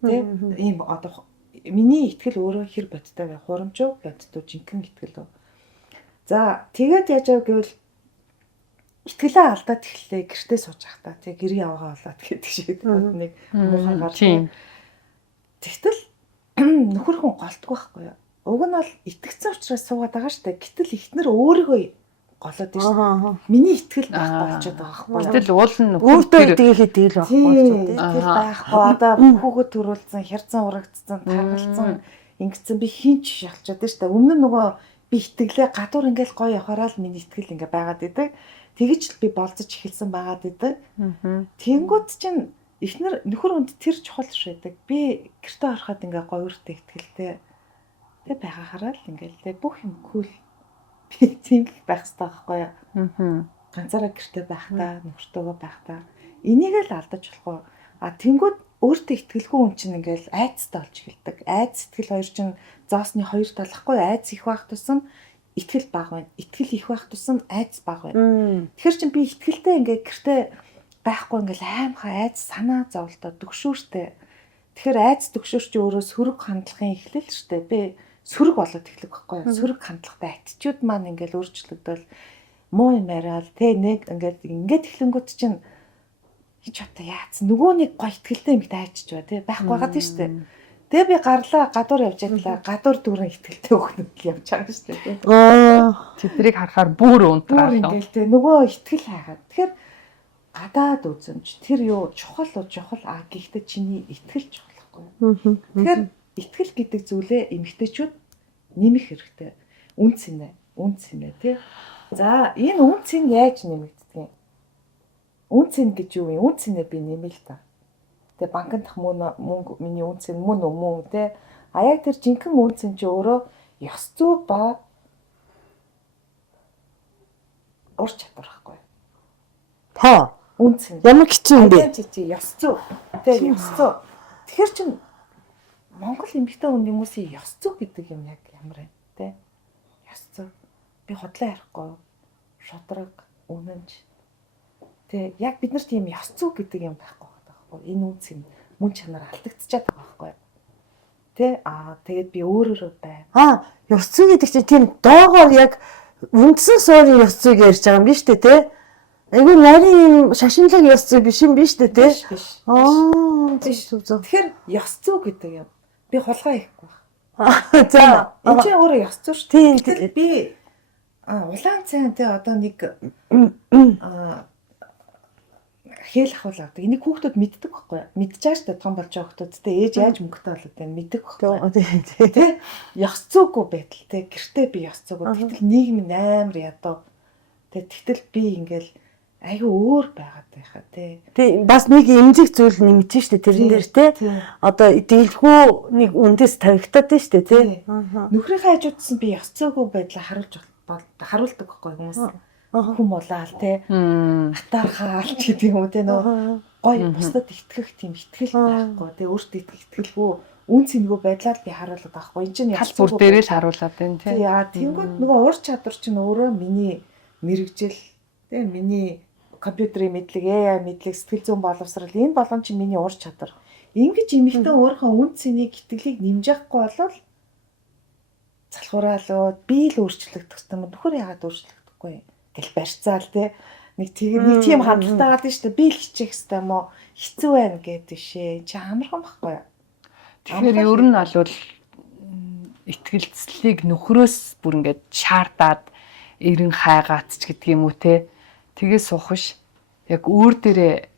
Тэ ийм одоо миний итгэл өөрөө хэр бодтой бай, хурамчуу бодтой жинхэнэ итгэл үү. За тэгээд яаж яав гэвэл итгэлээ алдаад эхэллээ гэртээ сууж байхдаа тэг гэрээ явгаа болоод гэдэг шиг нэг муухай гарч. Тэгтэл нөхөр хүн голдгүй байхгүй юу? Уг нь бол итгэцсэн учраас суугаад байгаа штэ. Гэтэл ихнэр өөрийгөө голоод байна шүү. Миний итгэл байхгүй болчиход байгаа байхгүй. Гэтэл уул нь өөртөө итгэхэд тэгэл байхгүй болчиход тийм. Итгэл байхгүй. Одоо хүүхэд төрүүлсэн, хярцан урагдсан, тагалцсан ингэсэн би хинч шалчаад байна штэ. Өмнө нь нөгөө би итгэлээ гадуур ингээл гоё явахаараа л миний итгэл ингээ байгаад идэг. Тэгэж л би болцож эхэлсэн байгаад идэг. Тэнгүүд чинь эхнэр нөхөр хүнд тэр чухал шийдэг. Би гэртээ ороход ингээ гоёртой итгэлтэй тэг байгаа хараа л ингээл тэг бүх юм кул би тийм байх хэрэгтэй байхгүй юу? Ганцаараа гэртээ байхдаа нөхөртөөгөө байхдаа энийг л алдаж болохгүй. Тэнгүүд өөртөө итгэлгүй хүн чинь ингээл айцтай болж эхэлдэг. Айц сэтгэл хоёр чинь зоосны хоёр талахгүй айц их байх тусам итгэл бага байна. Итгэл их байх тусам айц бага байна. Тэгэхээр чинь би итгэлтэй ингээ гэртээ байхгүй ингээл аимхаа айц санаа зовлтоо дөгшүүртэй. Тэгэхээр айц дөгшүүр чи өөрөө сөрөг хандлагын эхлэл штэ. Би сөрөг болоод эхлэх байхгүй юу? Сөрөг хандлагатай аттичуд маань ингээл өөрчлөгдөөл муу юм яриад тэ нэг ингээд эхлэнгүүт чинь хич хата яац нөгөө нэг гоё ихтгэлтэй юм дайчиж ба тэ байхгүй байгаа тийм штэ. Тэгээ би гарлаа гадуур явж байлаа. Гадуур дүүрэн ихтгэлтэй хөхнөд л явж байгаа штэ. Тэдрийг харахаар бүр унтраа. Ингээл тэ нөгөө ихтгэл хайгаад. Тэгэхээр гадаад үзэмж тэр юу чухал гэхдээ чиний итгэл чухал байхгүй. Тэгэхээр итгэл гэдэг зүйлээ эмэгтэйчүүд нэмэх хэрэгтэй. Үн цэнэ тий. За энэ үн цэн яаж нэмэгддэг юм? Үн цэн гэж юу вэ? Үн цэнээ би нэмэл та. Тэгээ банкнд дах мөнгө миний үн цэн мөн тий. Яг тэр жинхэнэ үн цэн чи өөрөө ёс зүй ба ур чадвар байхгүй. Та үн цэн ямар хэцүү юм бэ? Чи ёс зүй. Тэгээ ёс зүй. Тэгэхээр чин Монгол эмэгтэй хүмүүсийн ёс зүй гэдэг юм яг ямар вэ те? Ёс зүй. Би хотлоо ярихгүй. Шудраг, үнэнч. Тэ яг бид нар тийм ёс зүй гэдэг юм байхгүй байхгүй. Энэ үнц юм мөн чанар алдагдчихад байгаа байхгүй. Тэ тэгээд би өөрөөрөө бай. Ёс зүй гэдэг чинь тийм доогоор яг үндсэн суурийн ёс зүйг ярьж байгаа юм биш үү те? Айгу нарийн шашинлаг ёс зүй биш юм биш үү те? Биш. Тийш үү. Тэгэхээр ёс зүй гэдэг юм. Би хулгай хийхгүй байна. За энэ чинь өөрөө ёс зүй шүү. Тийм. Би улаан цайн те одоо нэг хэл ахуулаад. Энийг хүүхдүүд мэддэг байхгүй юу? Мэдчихэж штэ том болж байгаа хүүхдүүд те ээж яаж мөнгөтэй болоод байна мэддэг байхгүй юу? Тэ ёс зүйгүй байдал те гэртээ би ёс зүйгүй. Тэгтэл нийгэм амар ядуу. Тэгтэл би ингээл аюу өөр байгаад байхаа тий. Тий бас нэг эмзэг зүйл нэмж штэ тэрэн дээр те. Одоо дэлгүү нэг үндэс тавигтаад байна штэ тий. Нөхрийнхээ хажуудсан би ёс зүйгүй байдлаа харуулж харуулдаг байхгүй хүмүүс. хүм болаал те атаархаал ч гэдэг юм уу те нөө гоё бусдад итгэх тийм итгэл байхгүй те өөртөө итгэлгүй үн цэнгүй байдлаар би харуулдаг байхгүй энэ чинь тал бүр дээрээ л харуулад байна тий. Яа тэнгууд нөгөө ур чадвар чинь өөрөө миний мэрэгжил те миний компьютерийн мэдлэг AI мэдлэг сэтгэл зүйн боловсрал энэ болгон чинь миний ур чадвар ингэж эмэгтэй өөрийнхөө үн цэнийг итгэлийг нэмжихгүй болвол залхуураалууд би л өөрчлөгдөх юм нөхөр яагаад өөрчлөгдөхгүй гэл барьцаал те нэг тийм хандлагатай гадаг шүү дээ би л хичээх хэрэгтэй юм уу хэцүү байна гэдэг шээ чи амархан байхгүй юу. Тэгэхээр ер нь алвал итгэлцлийг нөхрөөс бүр ингээд шаардаад эрен хайгаат ч гэдэг юм уу те. Тэгээ суух биш. Яг өөр дээрээ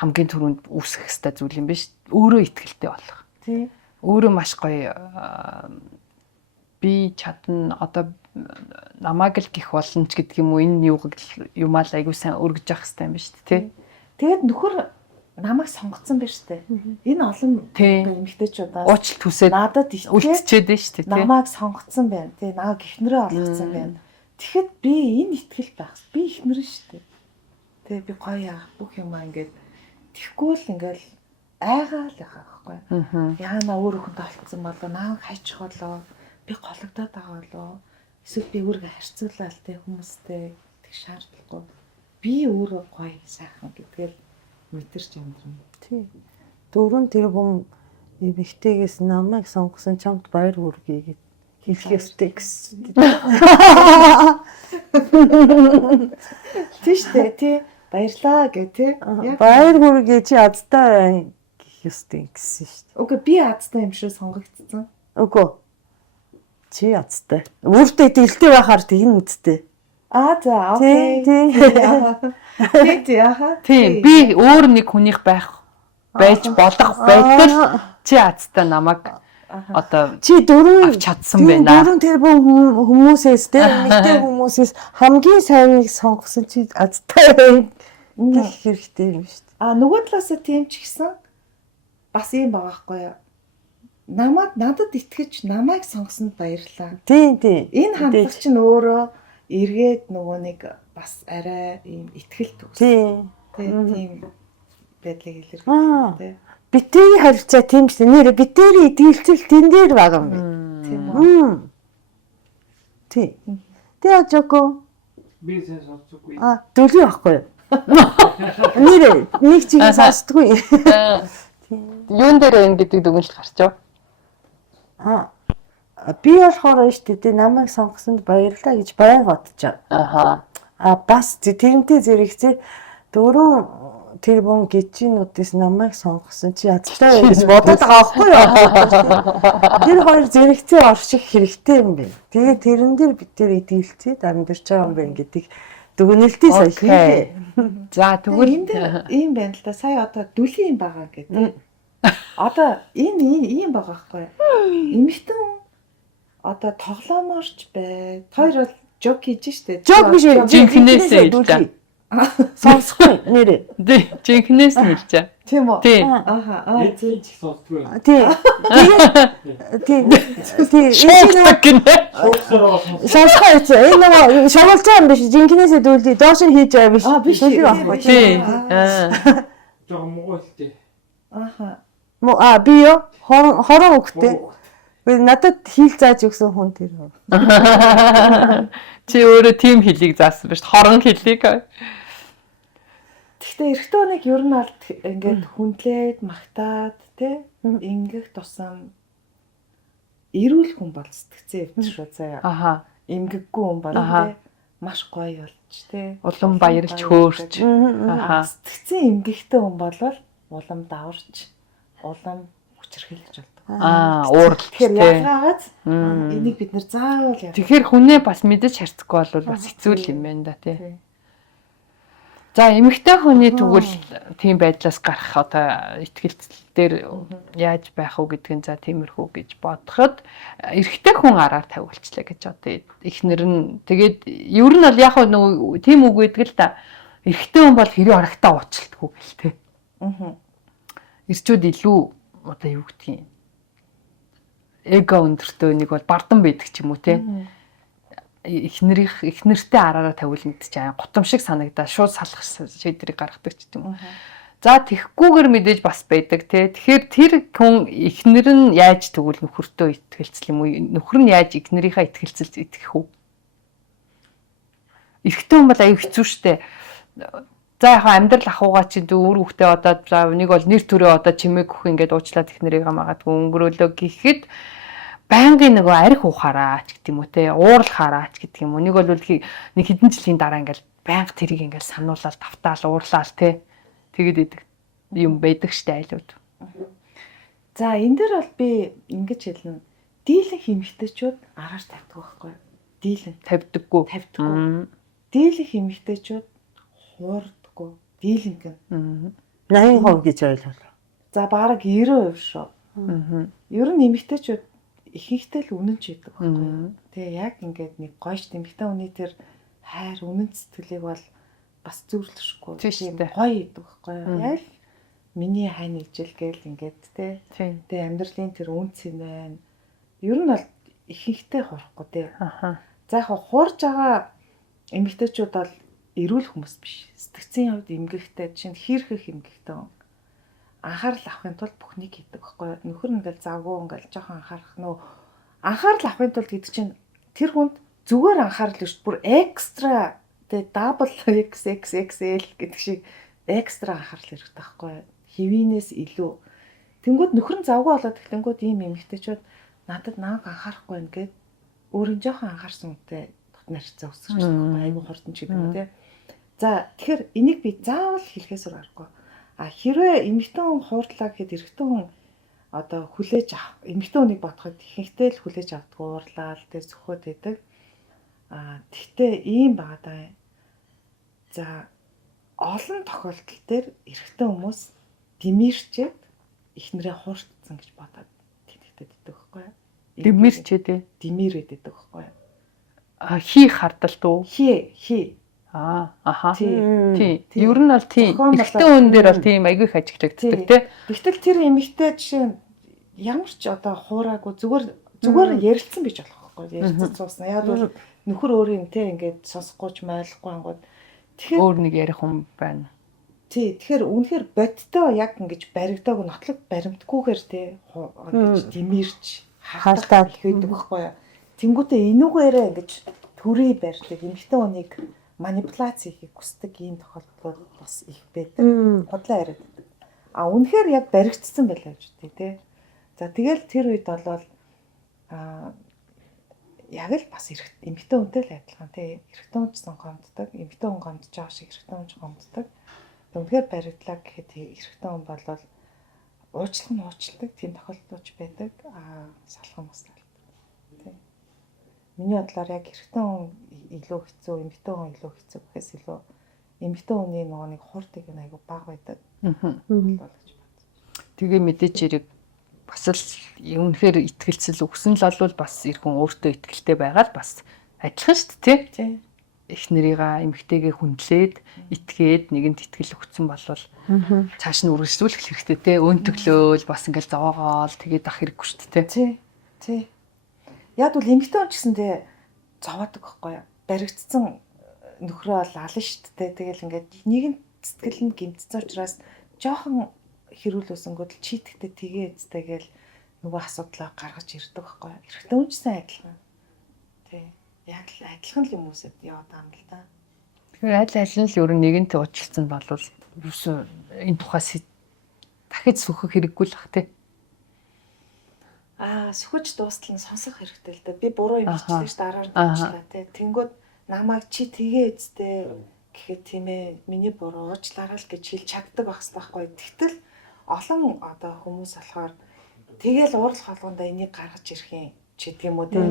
хамгийн түрүүнд үүсгэх хэвээр зүйл юм биш. Өөрөө итгэлтэй болох. Тий. Өөрөө маш гоё би чадна одоо намайг л гих болно ч гэдэг юм уу энэ юмаа л айгуу сайн өргөж явах хэвээр юм биш те. Тэгээд нөхөр намайг сонгоцсон байж тээ. Энэ олон эмэгтэйчүүдээс уучлалт хүсээд надад үлдчихэд байна шүү дээ. Намайг сонгоцсон байна. Тэ намайг эхнэрээ олгоцсон байна. Тэгэхэд би энэ итгэл байх. Би эхнэр шүү дээ. Тэ би гоё яах бүх юм ингээд тэгхгүй л ингээл айгаал яхаа байхгүй. Яана өөр хүнд олцсон болоо намайг хайчих болоо. Би гологдоод байгаа болоо. Эсвэл би өөргөө харьцуулаад тэ хүмүүстэй тэг шаардлагагүй. Би өөрөө гоё сайхан гэдгээр мэдэрч амьдрна. Тий. 4 тэрбум эмэгтэйгээс намайг сонгосон чамд баяр хүргэе гэд хэлэх ёстой гэсэн. Тийш үү тий. Баярлаа гэ тий. Баяр хүргэе чи азтай гэх ёстой гэсэн шүү дээ. Үгүй би азтай юм шиг сонгогдсон. Үгүй. Чи азтай. Өөртөө итгэлтэй байхаар тийм үсттэй. За окей. Тийм би өөр нэг хүнийх байж болох байтал чи азтай намайг одоо чи 4 авч чадсан байна. 4 тэрбум хүмүүсээс тийм нэгтэй хүмүүсээс хамгийн сайныг сонгосон чи азтай гэх хэрэгтэй юм шүү дээ. Нөгөө талаасаа тийм ч гэсэн бас юм байгаа байхгүй юу? Надад итгэж намайг сонгосонд баярлалаа. Тийм. Энэ хандлага чинь өөрөө эргээд нөгөө нэг бас арай ийм итгэл төгс. Тийм байдлыг илэрхийлэх тийм. Битэрийн харилцаа тийм шүү дээ. Нэр битэрийн идэлцэл тэн дээр байгаа юм байна. Тийм үү. Тийм. Тэгээ жоо. Би сайн сонсдоггүй. Дөлөө байхгүй юу? Нэр нэг чигээр сонсдоггүй. Юун дээр энэ гэдэг дүгнэлт гарчаа. Би болохоор шүү дээ намайг сонгосонд баярлалаа гэж байн бодож байгаа. Бас тэрнтэй зэрэгцээ 4 тэрбум гिचинуудээс намайг сонгосон чи язтай гэж бодоод байгаа байхгүй юу? Тэр хоёр зэрэгцээ орших хэрэгтэй юм байна. Тэгээ тэрэн дээр бид тэр идэлцээд амьдарч байгаа юм байна гэдэг дүгнэлтээ сая хийлээ. За тэгвэл энэ дээр ийм байна л да. Сая одоо дүлийн байгаа гэдэг. Одоо энэ ийм байгаа байхгүй юу? Эмэгтэн одоо тоглооморч бай. Хоёр бол жок хийж штэ. Жок биш жинхнээсээ хэлж байгаа. Сонсохгүй нэрээ. Жинхнээс нь хэлж байгаа. Тийм үү? Тийм. Эцэг ч сонсдоггүй. Тийм. Сонсохгүй энэ нөгөө шоголж байгаа юм биш. Жинхнээсээ дүүлдий доош нь хийж байгаа биш. Биш. Тийм. Жоо моголтэй. Би ёо хорон өгтэй. Надад хийл зааж өгсөн хүн тэр. Чи өөрөө тийм хэлийг заасан ба шүү. Хорон хэлийг. Гэхдээ эрэгтэй хүнийг ер нь аль ингээд хүндлээд магтаад тий ингэх тусам эрүүл хүн бол сэтгцээ өвч шүү заяа. Ингээггүй хүн бол тий маш гоё болж тий улам баярлж хөөрч. Сэтгцээ ингэхтэй хүн бол улам даварч улам хүчрхийлж болдог. Ууралж тэгэхээр ялгаагаад энийг бид нэр заавал яа. Тэгэхээр хүнээ бас мэдэж харцгүй бол бас хэцүү юм байна да тий. За эмэгтэй хүний тэгвэл тийм байдлаас гарах одоо итгэлцэл дээр яаж байх уу гэдгийг за тиймэрхүү гэж бодоход эрэгтэй хүн араар тавиулчлаа гэж одоо эхнэр нь тэгээд ер нь бол яг нөгөө тийм үг гэдэг л да эрэгтэй хүн бол хэрэг харагтаа уучлалтгүй гэл тий. Ирчүүд илүү одоо юу гэдгийг эго өндөртөө нэг бол бардан байдаг ч юм уу тий. эхнэртэй араараа тавиул мэдчих аа гутам шиг санагдаа шууд салах шийдрийг гаргадаг ч гэдэг юм. За тэгхгүйгээр мэдээж бас байдаг тий. Тэгэхээр тэр хүн эхнэр нь яаж тэгвэл нөхөртөө итгэлцэл юм уу? Нөхөр нь яаж эхнэрийнхээ итгэлцэлд итгэх үү? Эрэгтэй хүн бол аюу хэцүү шттэ. За яг амьдрал ахуугаа чи өөр хүүхдээ одоод за нэг бол нэр төрөө одоод чимээг өгөх ингээд уучлаад эхнэрийгээ магадгүй өнгөрөөлөө гэхэд байнгын нөгөө арх ухаараа ч гэдэг юм уу те уурлахаараа ч гэдэг юм уу. Нэг бол нэг хэдэн жилийн дараа ингээд байнга тэрийг ингээд сануулаад тавтаал уурлаал те тэгээд идэг юм байдаг штэ айлууд. За энэ дээр бол би ингэж хэлнэ. Дийлэн хэмэгтэйчүүд араар тавьдаг байхгүй юу? Дийлэн Тавьдаггүй. Дийлэн хэмэгтэйчүүд хуурдаггүй. Дийлэн гэн. 80% гэж ойлголоо. За бараг 90% шүү. Ер нь эмэгтэйчүүд ихэнхдээ л үнэн ч идэг байхгүй юу? Тэгээ яг ингээд нэг гойш эмэгтэй хүний тэр хайр үнэн сэтгэлийг бол бас зөвлөшгүй. Тийм гоё идэг байхгүй юу? Яг миний хань ижил гээл ингээд те. Тэгээ амьдралын тэр үнц юм байна. Ер нь бол ихэнхдээ хурахгүй те. За яг хуурж байгаа эмэгтэйчүүд бол эрүүл хүмүүс биш. Сэтгцийн хувьд эмгэгтэй чинь хийрхэх эмгэгтэй. Анхаарал авахын тулд бүхнийг хийдэг байхгүй юу? Нөхөр ингээл завгүй ингээл жоохон анхаарах нөө анхаарал авахын тулд гэдэг чинь тэр хүнд зүгээр анхаарал биш бүр экстра тэ дабл XXXL гэдэг шиг экстра анхаарал хэрэгтэй байхгүй юу? Хэвийнээс илүү. Тэнгүүд нөхөр нь завгүй болоод тэнгүүд ийм эмэгтэйчүүд надад нааг анхаарахгүй байна гэд өөрийн жоохон анхаарсан үнтэй нарцаа өсгөж байгаа айгүй хурдан ч гэдэг юм те. За тэгэхээр энийг би заавал хэлэхээс аргагүй. А хэрвээ эмэгтэй хүн хуурдлаа гэхэд эрэгтэй хүн одоо хүлээж авах эмэгтэй хүнийг бодоход ихэнхдээ л хүлээж авдаг уурлал тэр зөвхөд байдаг. А тэгтээ ийм байгаа даа. За олон тохиолдол дээр эрэгтэй хүмүүс димирчээд эхнэрээ хуурцсан гэж бодоод тэнэгтэй дийдэг байхгүй юу? Димирчээд димирэд дийдэг байхгүй юу? Хий хардалт уу? Хий. Аха. Тий. Ер нь бол тийм. Эрэгтэй хүн дээр бол тийм айгүй их ажиглагддаг тий. Гэвтэл тэр эмэгтэй жишээ ямар ч одоо хуураагүй зүгээр ярилцсан бич болох байхгүй ярилцсан суусан. Яг бол нөхөр өөрийн тий ингээд сонсохгүй ч ойлгохгүй ангууд. Тэгэхээр өөр нэг ярих хүн байна. Тий. Тэгэхээр үнэхээр бодтой яг ингэж баригдааг нотлог баримтгүйгээр тий ингэж димирч халтаад хийдэг байхгүй юу? Тэнгүүтээ энүүгээрээ ингэж төрий барьдаг эмэгтэй хүнийг манипуляц хийхийг хүсдэг ийм тохиолдол бас их байдаг. Бодлоо яриад байдаг. А үнэхээр яг баригдсан байлаа гэж үү тий. За тэгэл тэр үед бол яг л бас эмэгтэй хүнтэй л адилхан тий. Эрэгтэй хүн ч гомддог, эмэгтэй хүн гомдож байгаа шиг эрэгтэй хүн ч гомддог. Үнэхээр баригдлаа гэхэд эрэгтэй хүн бол уучладаг тийм тохиолдолч байдаг. Салхан бас тий. Миний бодлоор яг эрэгтэй хүн илүү хэцүү, эмэгтэй хүн илүү хэцүү гэхээс илүү эмэгтэй хүний нөгөө нэг хууртыг айгу бага байдаг. Тэгээ мэдээч хэрэг бас л үнэхээр итгэлцэл өгсөн л бол бас эр хүн өөртөө итгэлтэй байгаа л бас адилхан шүү дээ тий. Эхнэрийгээ эмэгтэйгээ хүндлээд итгээд нэгэнд итгэл өгсөн болвол цааш нь үргэлжлүүлэх хэрэгтэй тий. Өөнтөглөөл бас ингээл зовоогоол тэгээд ах хэрэггүй шүү дээ тий. Яг бол эмэгтэй хүн ч гэсэндээ зовоодаг байхгүй юу? Баригдсан нөхрөө бол алан шүү дээ. Тэгэл ингээд нэгэн сэтгэл нь гимтсэн учраас жоохон хэрүүлүүлсэнгүүд л чийтгэдээ тгээ эцтэй гээл нөгөө асуудлаа гаргаж ирдэг байхгүй юу? Эрэгтэй хүн ч сайн адилхан. Тий. Яг л адилхан л хүмүүсэд яваад байгаа юм л да. Тэгэхээр аль нь л ер нь нэгэнтээ уучлалцсан болвол энэ тухайс дахиж сөхөх хэрэггүй л бах тий. Сөхөж дуустал нь сонсох хэрэгтэй л да. Би буруу юм хийчихлээ ш дараагаар дуучлаа тий. Тэнгүүд намайг чи тгээ эцтэй гэхэд тийм ээ миний буруу уучлаарай л гэж хэлж чаддаг багс байхгүй. Тэгтэл олон одоо хүмүүс болохоор тэгэл уурлах болгонда энийг гаргаж ирэх юм ч гэдэг юм уу тий.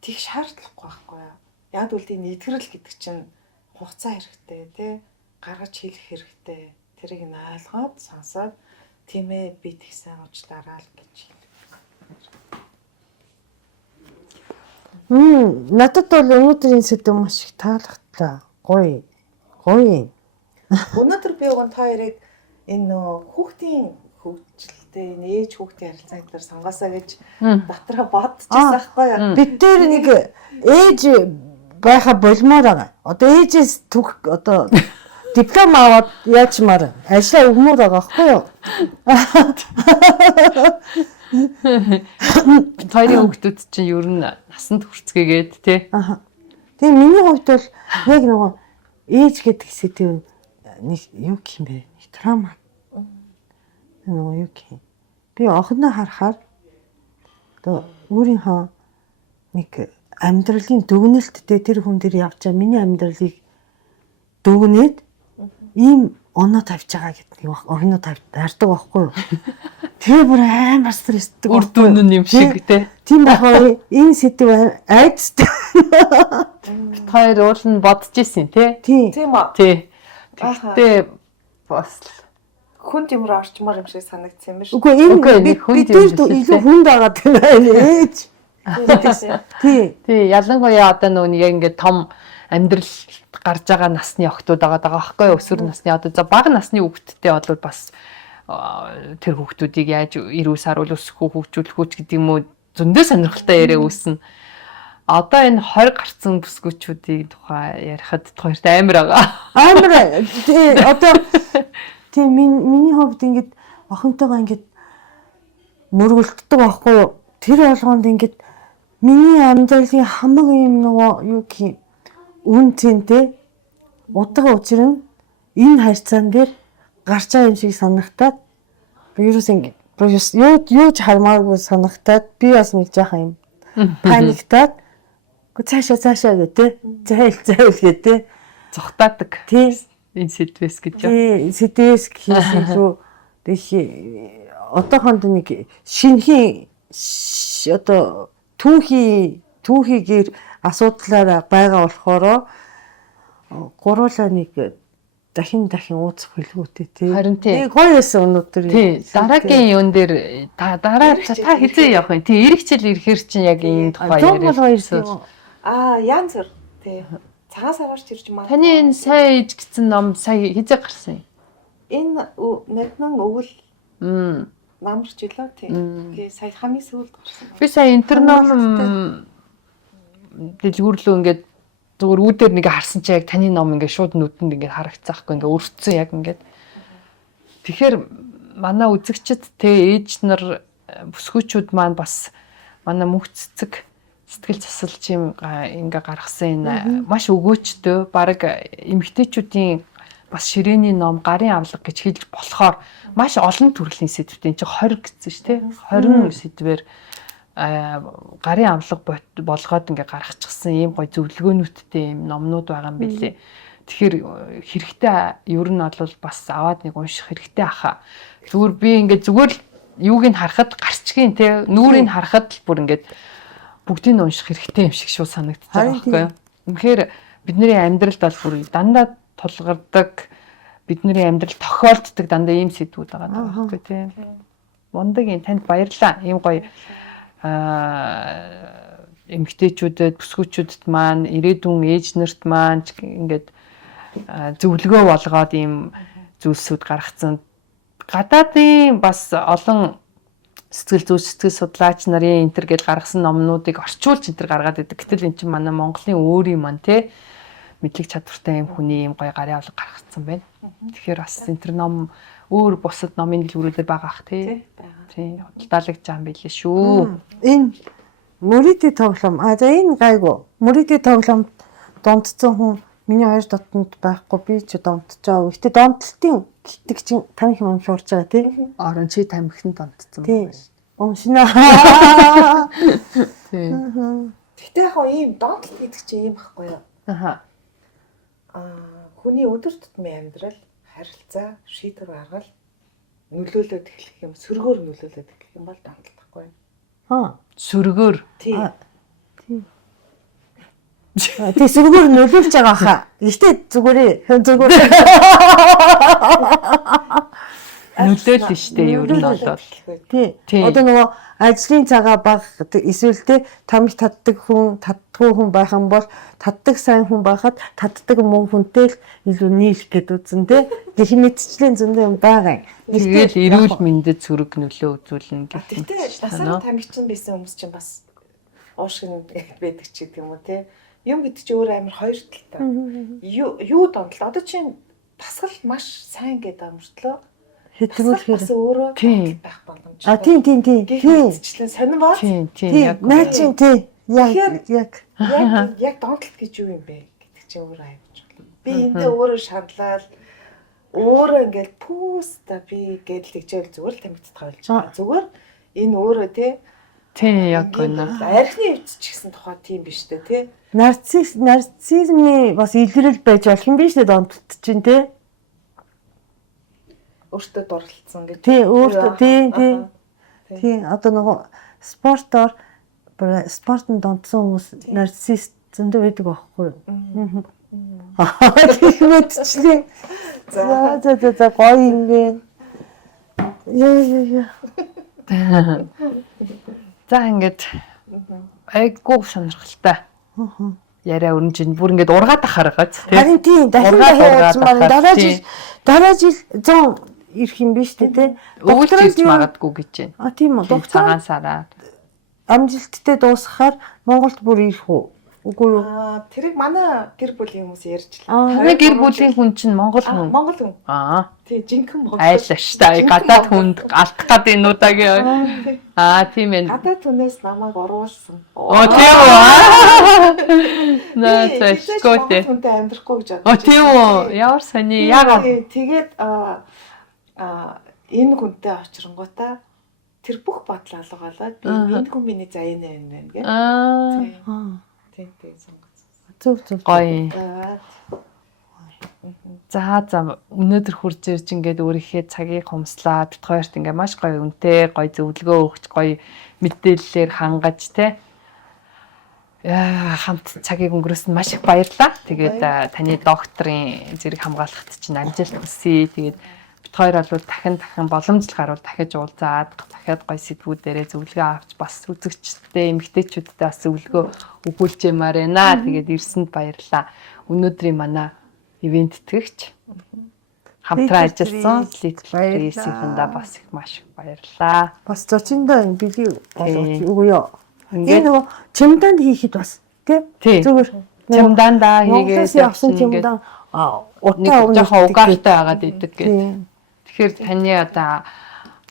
Тэг шаардлахгүй байхгүй юу. Яг үл тийм эдгэрэл гэдэг чинь хугацаа хэрэгтэй тий. Гаргаж хэлэх хэрэгтэй. Тэрийг нь ойлгоод сонсоод тийм ээ би тэгсэн уучлаарай л гэж Надад бол өнөөдрийн сэдв маш их таалагдлаа. Гоё. Өнөөдөр би уг нь та хоёрыг энэ хүүхдийн хөгжилтэй ээж хүүхдийн харилцааг дээр сонгоосоо гэж дотроо бодчихсан байхгүй юу? Бид дээр нэг ээж байха болмоор байгаа. Одоо ээжээс түүх одоо диплом аваад яачмаар ажлаа өгмөр байгаа байхгүй юу? Хоёрын хүүхдүүд чинь ер нь насанд хүрцгээгээд тий. Тэгээ миний хувьд бол яг нөгөө ээж гэдэг сэдв нэг юу гэх юм бэ? Трама. Нөгөө юу гэх юм. Би охиноо харахаар одоо өөрийнхөө нэг амьдралын дүгнэлттэй тэр хүн дээр явж байгаа миний амьдралыг дүгнээд ийм оноо тавьж байгаа гэдэг нэг охиноо хардаг байхгүй юу? Тэгээ бүр амар стресстэй. Үр дүн нь юм шиг тий. Тийм болохоор энэ сэдв айдстай. Хоёр уул нь бодож исэн тий. Тийм үү. Тий. Тэгтээ бас Хүн тиймэр орчмоор юм шиг санагдсан юм биш. Үгүй энэ бид илүү хүнд байгаа юм байна ээж. Тий, ялангуяа одоо нөгөө яг ингээд том амьдрал гарч байгаа насны охтууд байгаа байхгүй юу? Өсвөр насны одоо за бага насны хүүхдтэй бол бас тэр хүүхдүүдийг яаж ирүү саруул өсгөх үү, хөгжүүлэх үү гэдэг юм уу зөндөө сонирхолтой яриа үүснэ. Одоо энэ 20 гарсан бүсгүүчүүдийн тухай ярихад хоёрт амар байгаа. Амар тий одоо тий миний хувьд ингээд охинтойгоо ингээд мөргөлддөг байхгүй юу? Тэр болгонд ингээд миний амьдралын хамаг юм нөгөө юу гэх үн цэнтэй утга учир нь энэ харьцаан дээр гарч байгаа юм шиг санагтаад вирус ингээд юу ч хармааргүй санагтаад би бас нэг жоохон юм паниктаад цаашаа гэдэг зайл гэдэг зогтаадаг. Тий энэ сэдвэс гэж. Тий сэдвэс хийсэн шүү. Одоохонд нэг шинэхийн одоо түүхийгээр асуудлаараа байгаа болохоор гуруулаа нэг дахин ууцах хэлгүүтэй тий. Харин тий. Гоё байсан өнөөдөр. Тий. Дараагийн юун дээр дараа та хизээ явах юм. Тий, эргэжэл ирэхэр чинь яг энэ тухай яриа. Янз бүр тий. Цагаас аваарч ирж маа. Таны энэ сайн ээж гэсэн ном сая хизээ гарсан юм. Энэ наднан өвөл намарч илээ тий. Тэгээ сая хамгийн сүүлд гарсан. Би сая интерном дэлгүүрлөө ингээд зүгээр үүдээр нэг харсан чи яг таны ном ингээд шууд нүдэнд ингээд харагцаахгүй ингээд өрцсөн яг ингээд. Тэгэхээр манай үзэгчд те ээж нар бүсгүүчүүд маань бас манай мөнх цэцэг сэтгэл засалч юм ингээ гаргасан энэ маш өгөөчтэй баг эмэгтэйчүүдийн бас ширээний ном гарын авлага гэж хэлж болохоор маш олон төрлийн сэдвтэй энэ чи 20 гэсэн шүү дээ 20 сэдвэр гарын авлага болгоод ингээ гаргачихсан ийм гой зөвлөгөөнүүдтэй ийм номнууд байгаа юм билээ. Тэгэхээр хэрэгтэй ер нь бол бас аваад нэг унших хэрэгтэй аха. Зүгээр би ингээ зүгээр юуг нь харахад гарчгийн те нүрийг харахад л бүр ингээ бүгдийг нь унших хэрэгтэй юм шиг шүү санагдаж байгаа байхгүй юу. Үнэхээр бидний амьдралд бол бүр дандаа тулгардаг бидний амьдрал тохиолддог дандаа ийм сэдвүүд байгаа байхгүй тийм. Мундаг юм танд баярлалаа. Ийм гоё эмэгтэйчүүдэд, бүсгүүчүүдэд маань, ирээдүйн ээж нарт маань ингээд зөвлөгөө болгоод ийм зүйлсүүд гаргацсан. Гадаадын бас олон сэтгэл зүйч, сэтгэл судлаач нарын энтер гэж гаргасан номнуудыг орчуулж энтер гаргаад идэг. Гэтэл эн чинь манай Монголын өөрийн маань те мэдлэг чадвартай юм хүний юм гоё гарын авлага гаргацсан байна. Тэгэхээр бас энтер ном өөр бусад номын дэлгүүрүүдээр байгаа ах тий. Тий, худалдаалагдж байгаа юм билээ шүү. Энэ мөрөдийн тоглоом. За энэ гайгүй. Мөрөдийн тоглоомд дундцсан хүн миний хоёр дотнд байхгүй би ч дундч байгаа. Гэтэ донтолтын гитг чинь тамхи уншуулж байгаа тий. Орон чи тамхинд дундцсан байна шүү. Уншина. Тий. Гэтэ яг ийм донтолт гэдэг чинь ийм байхгүй юу? Аха. Хүний өдөр тутмын амьдрал, харилцаа, шийдвэр гаргал нөлөөлөд эхлэх юм, сөргөөр нөлөөлөд эхлэх юм бол донтолт байхгүй юу? Сөргөөр. Тий. Тэг сөргөөр нөлөөлж байгаа хаа. Гэтэ зүгээр. Нөлөөлнө штэ ер нь бол. Тий. Одоо нөгөө ажлын цагаа бага эсвэл те тамхи татдаг хүн, татдаггүй хүн байх юм бол татдаг сайн хүн байхад татдаг муу хүнтэй л илүү нийлэх гэдэг үзэн те. Гэх мэтчлийн зөндөө юм байгаа. Тэгэл эрүүл мэндэд сөрөг нөлөө үзүүлнэ гэх юм. Гэтэ насаар тамхичин байсан хүмүүс чинь бас уушгин байдаг ч гэдэг юм уу те. Юм гэдэг чинь өөр амар хоёр талтай. Юу донтол. Одоо чинь тасгал маш сайн гэдэг амартлаа. Хэтрүүлэхээр бас өөрөө Тийм. байх боломжтой. А тийм. Гэвчлэн сонирн баа. Тийм яг Наачин тийм. Яг. Яг донтолт гэж юу юм бэ гэдэг чинь өөрөө аймж болно. Би эндээ өөрөө шаналал өөрөө ингээл пүүста би гэдэл тэгжэл зүгээр л тамигдтгаа болж байгаа. Зүгээр энэ өөрөө тийм яг гэнэ. архины хөвч ч гэсэн тухай тийм биш үү те. Нарцизмын бас илрэл байж болох юм биш үү донтолт чинь тий. Өөртөө дурлалцсан гэж. Тий өөртөө тий одоо нөгөө спортоор спортын донтсон хүмүүс нарцист зөндөө байдаг байхгүй юу? Тийм мэдчихлээ. За гоё юм бэ. Яа. За ингээд айгуу сонирхолтой. Яриа өрнжин бүр ингээд ургаад ахаргац тий. Харин тийм дахин явуулсан маань дараа жил 100 ирэх юм биш үү те. Өвөлж ирж магадгүй гэж байна. А тийм үү. Цагаан сараа. Амжилттай дуусгахаар Монголд бүр ирэх үү? Үгүй юу? Тэрийг манай гэр бүлийн хүмүүс ярьж л. Манай гэр бүлийн хүн чинь Монгол хүн. Монгол хүн. Тий, Жинхэнэ Монгол. айлаш та гадаад хүнд алдах гад энэ удаагийн. Тийм ээ. Гадаад хүнээс намайг оруулсан. Тийм үү. Наа зөвшгөөтэй. Хүнтэй амьдрахгүй гэж бодож. Тийм үү. Ямар сони яагаад Тэгээд энэ хүнтэй очронгуудаа тэр бүх бодол алгаалаад би энэ хүн миний заяа нэ гэх. Тийм сонгоцсон. Зөв. гоё. За өнөөдөр хурж ирж ингээд өөрийнхөө цагийг хумслаад бит хоёрт ингээд маш гоё үнэтэй гоё зөвлөгөө өгч гоё мэдээллээр хангаж те хамт цагийг өнгөрөөсөнд маш их баярлалаа. Тэгээд таны докторийн зэрэг хамгаалахт чинь амжилт хүсье. Тэгээд бит хоёр бол дахин боломжтой гарвал дахиж уулзаад дахиад гоё сэдвүүдээрээ зөвлөгөө авч бас үзэгчтэй эмэгтэйчүүдтэй бас зөвлөгөө өгүүлж юмаар байна. Тэгээд ирсэнд баярлалаа. Өнөөдрийн манай ивент тэтгэгч хамтран ажилласан Литлрисийнхэнда бас их маш их баярлалаа. Бас зочиндоо энэ били болгож үгүй юу? Энэ нөгөө чимданд хийхэд бас тий зүгээр чимдандаа хийгээд явсан чимдан утаа жоохон угаартай байгаад идэг гэдэг. Тэгэхээр таны одоо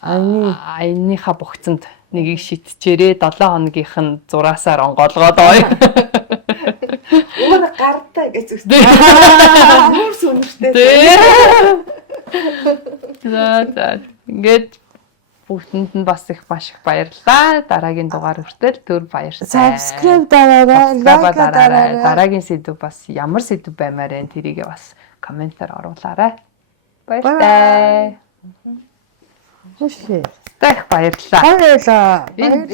аяныхаа бугцанд нэгийг шидчихээрээ 7 хоногийнх нь зураасаар онгоолгоод ой. Өөр гартай гэж үстэй. Өөр сүнэртэй. За ингээд бүгдэнд нь бас их маш их баярлалаа. Дараагийн дугаар хүртэл түр баярлалаа. Subscribe дараарай, like дараарай. Дараагийн сэдв бас ямар сэдв баймаар вэ? Тэрийг бас комментээр оруулаарай. Баярлалаа. Хөшөө. Баярлалаа. Баярлалаа. Энэ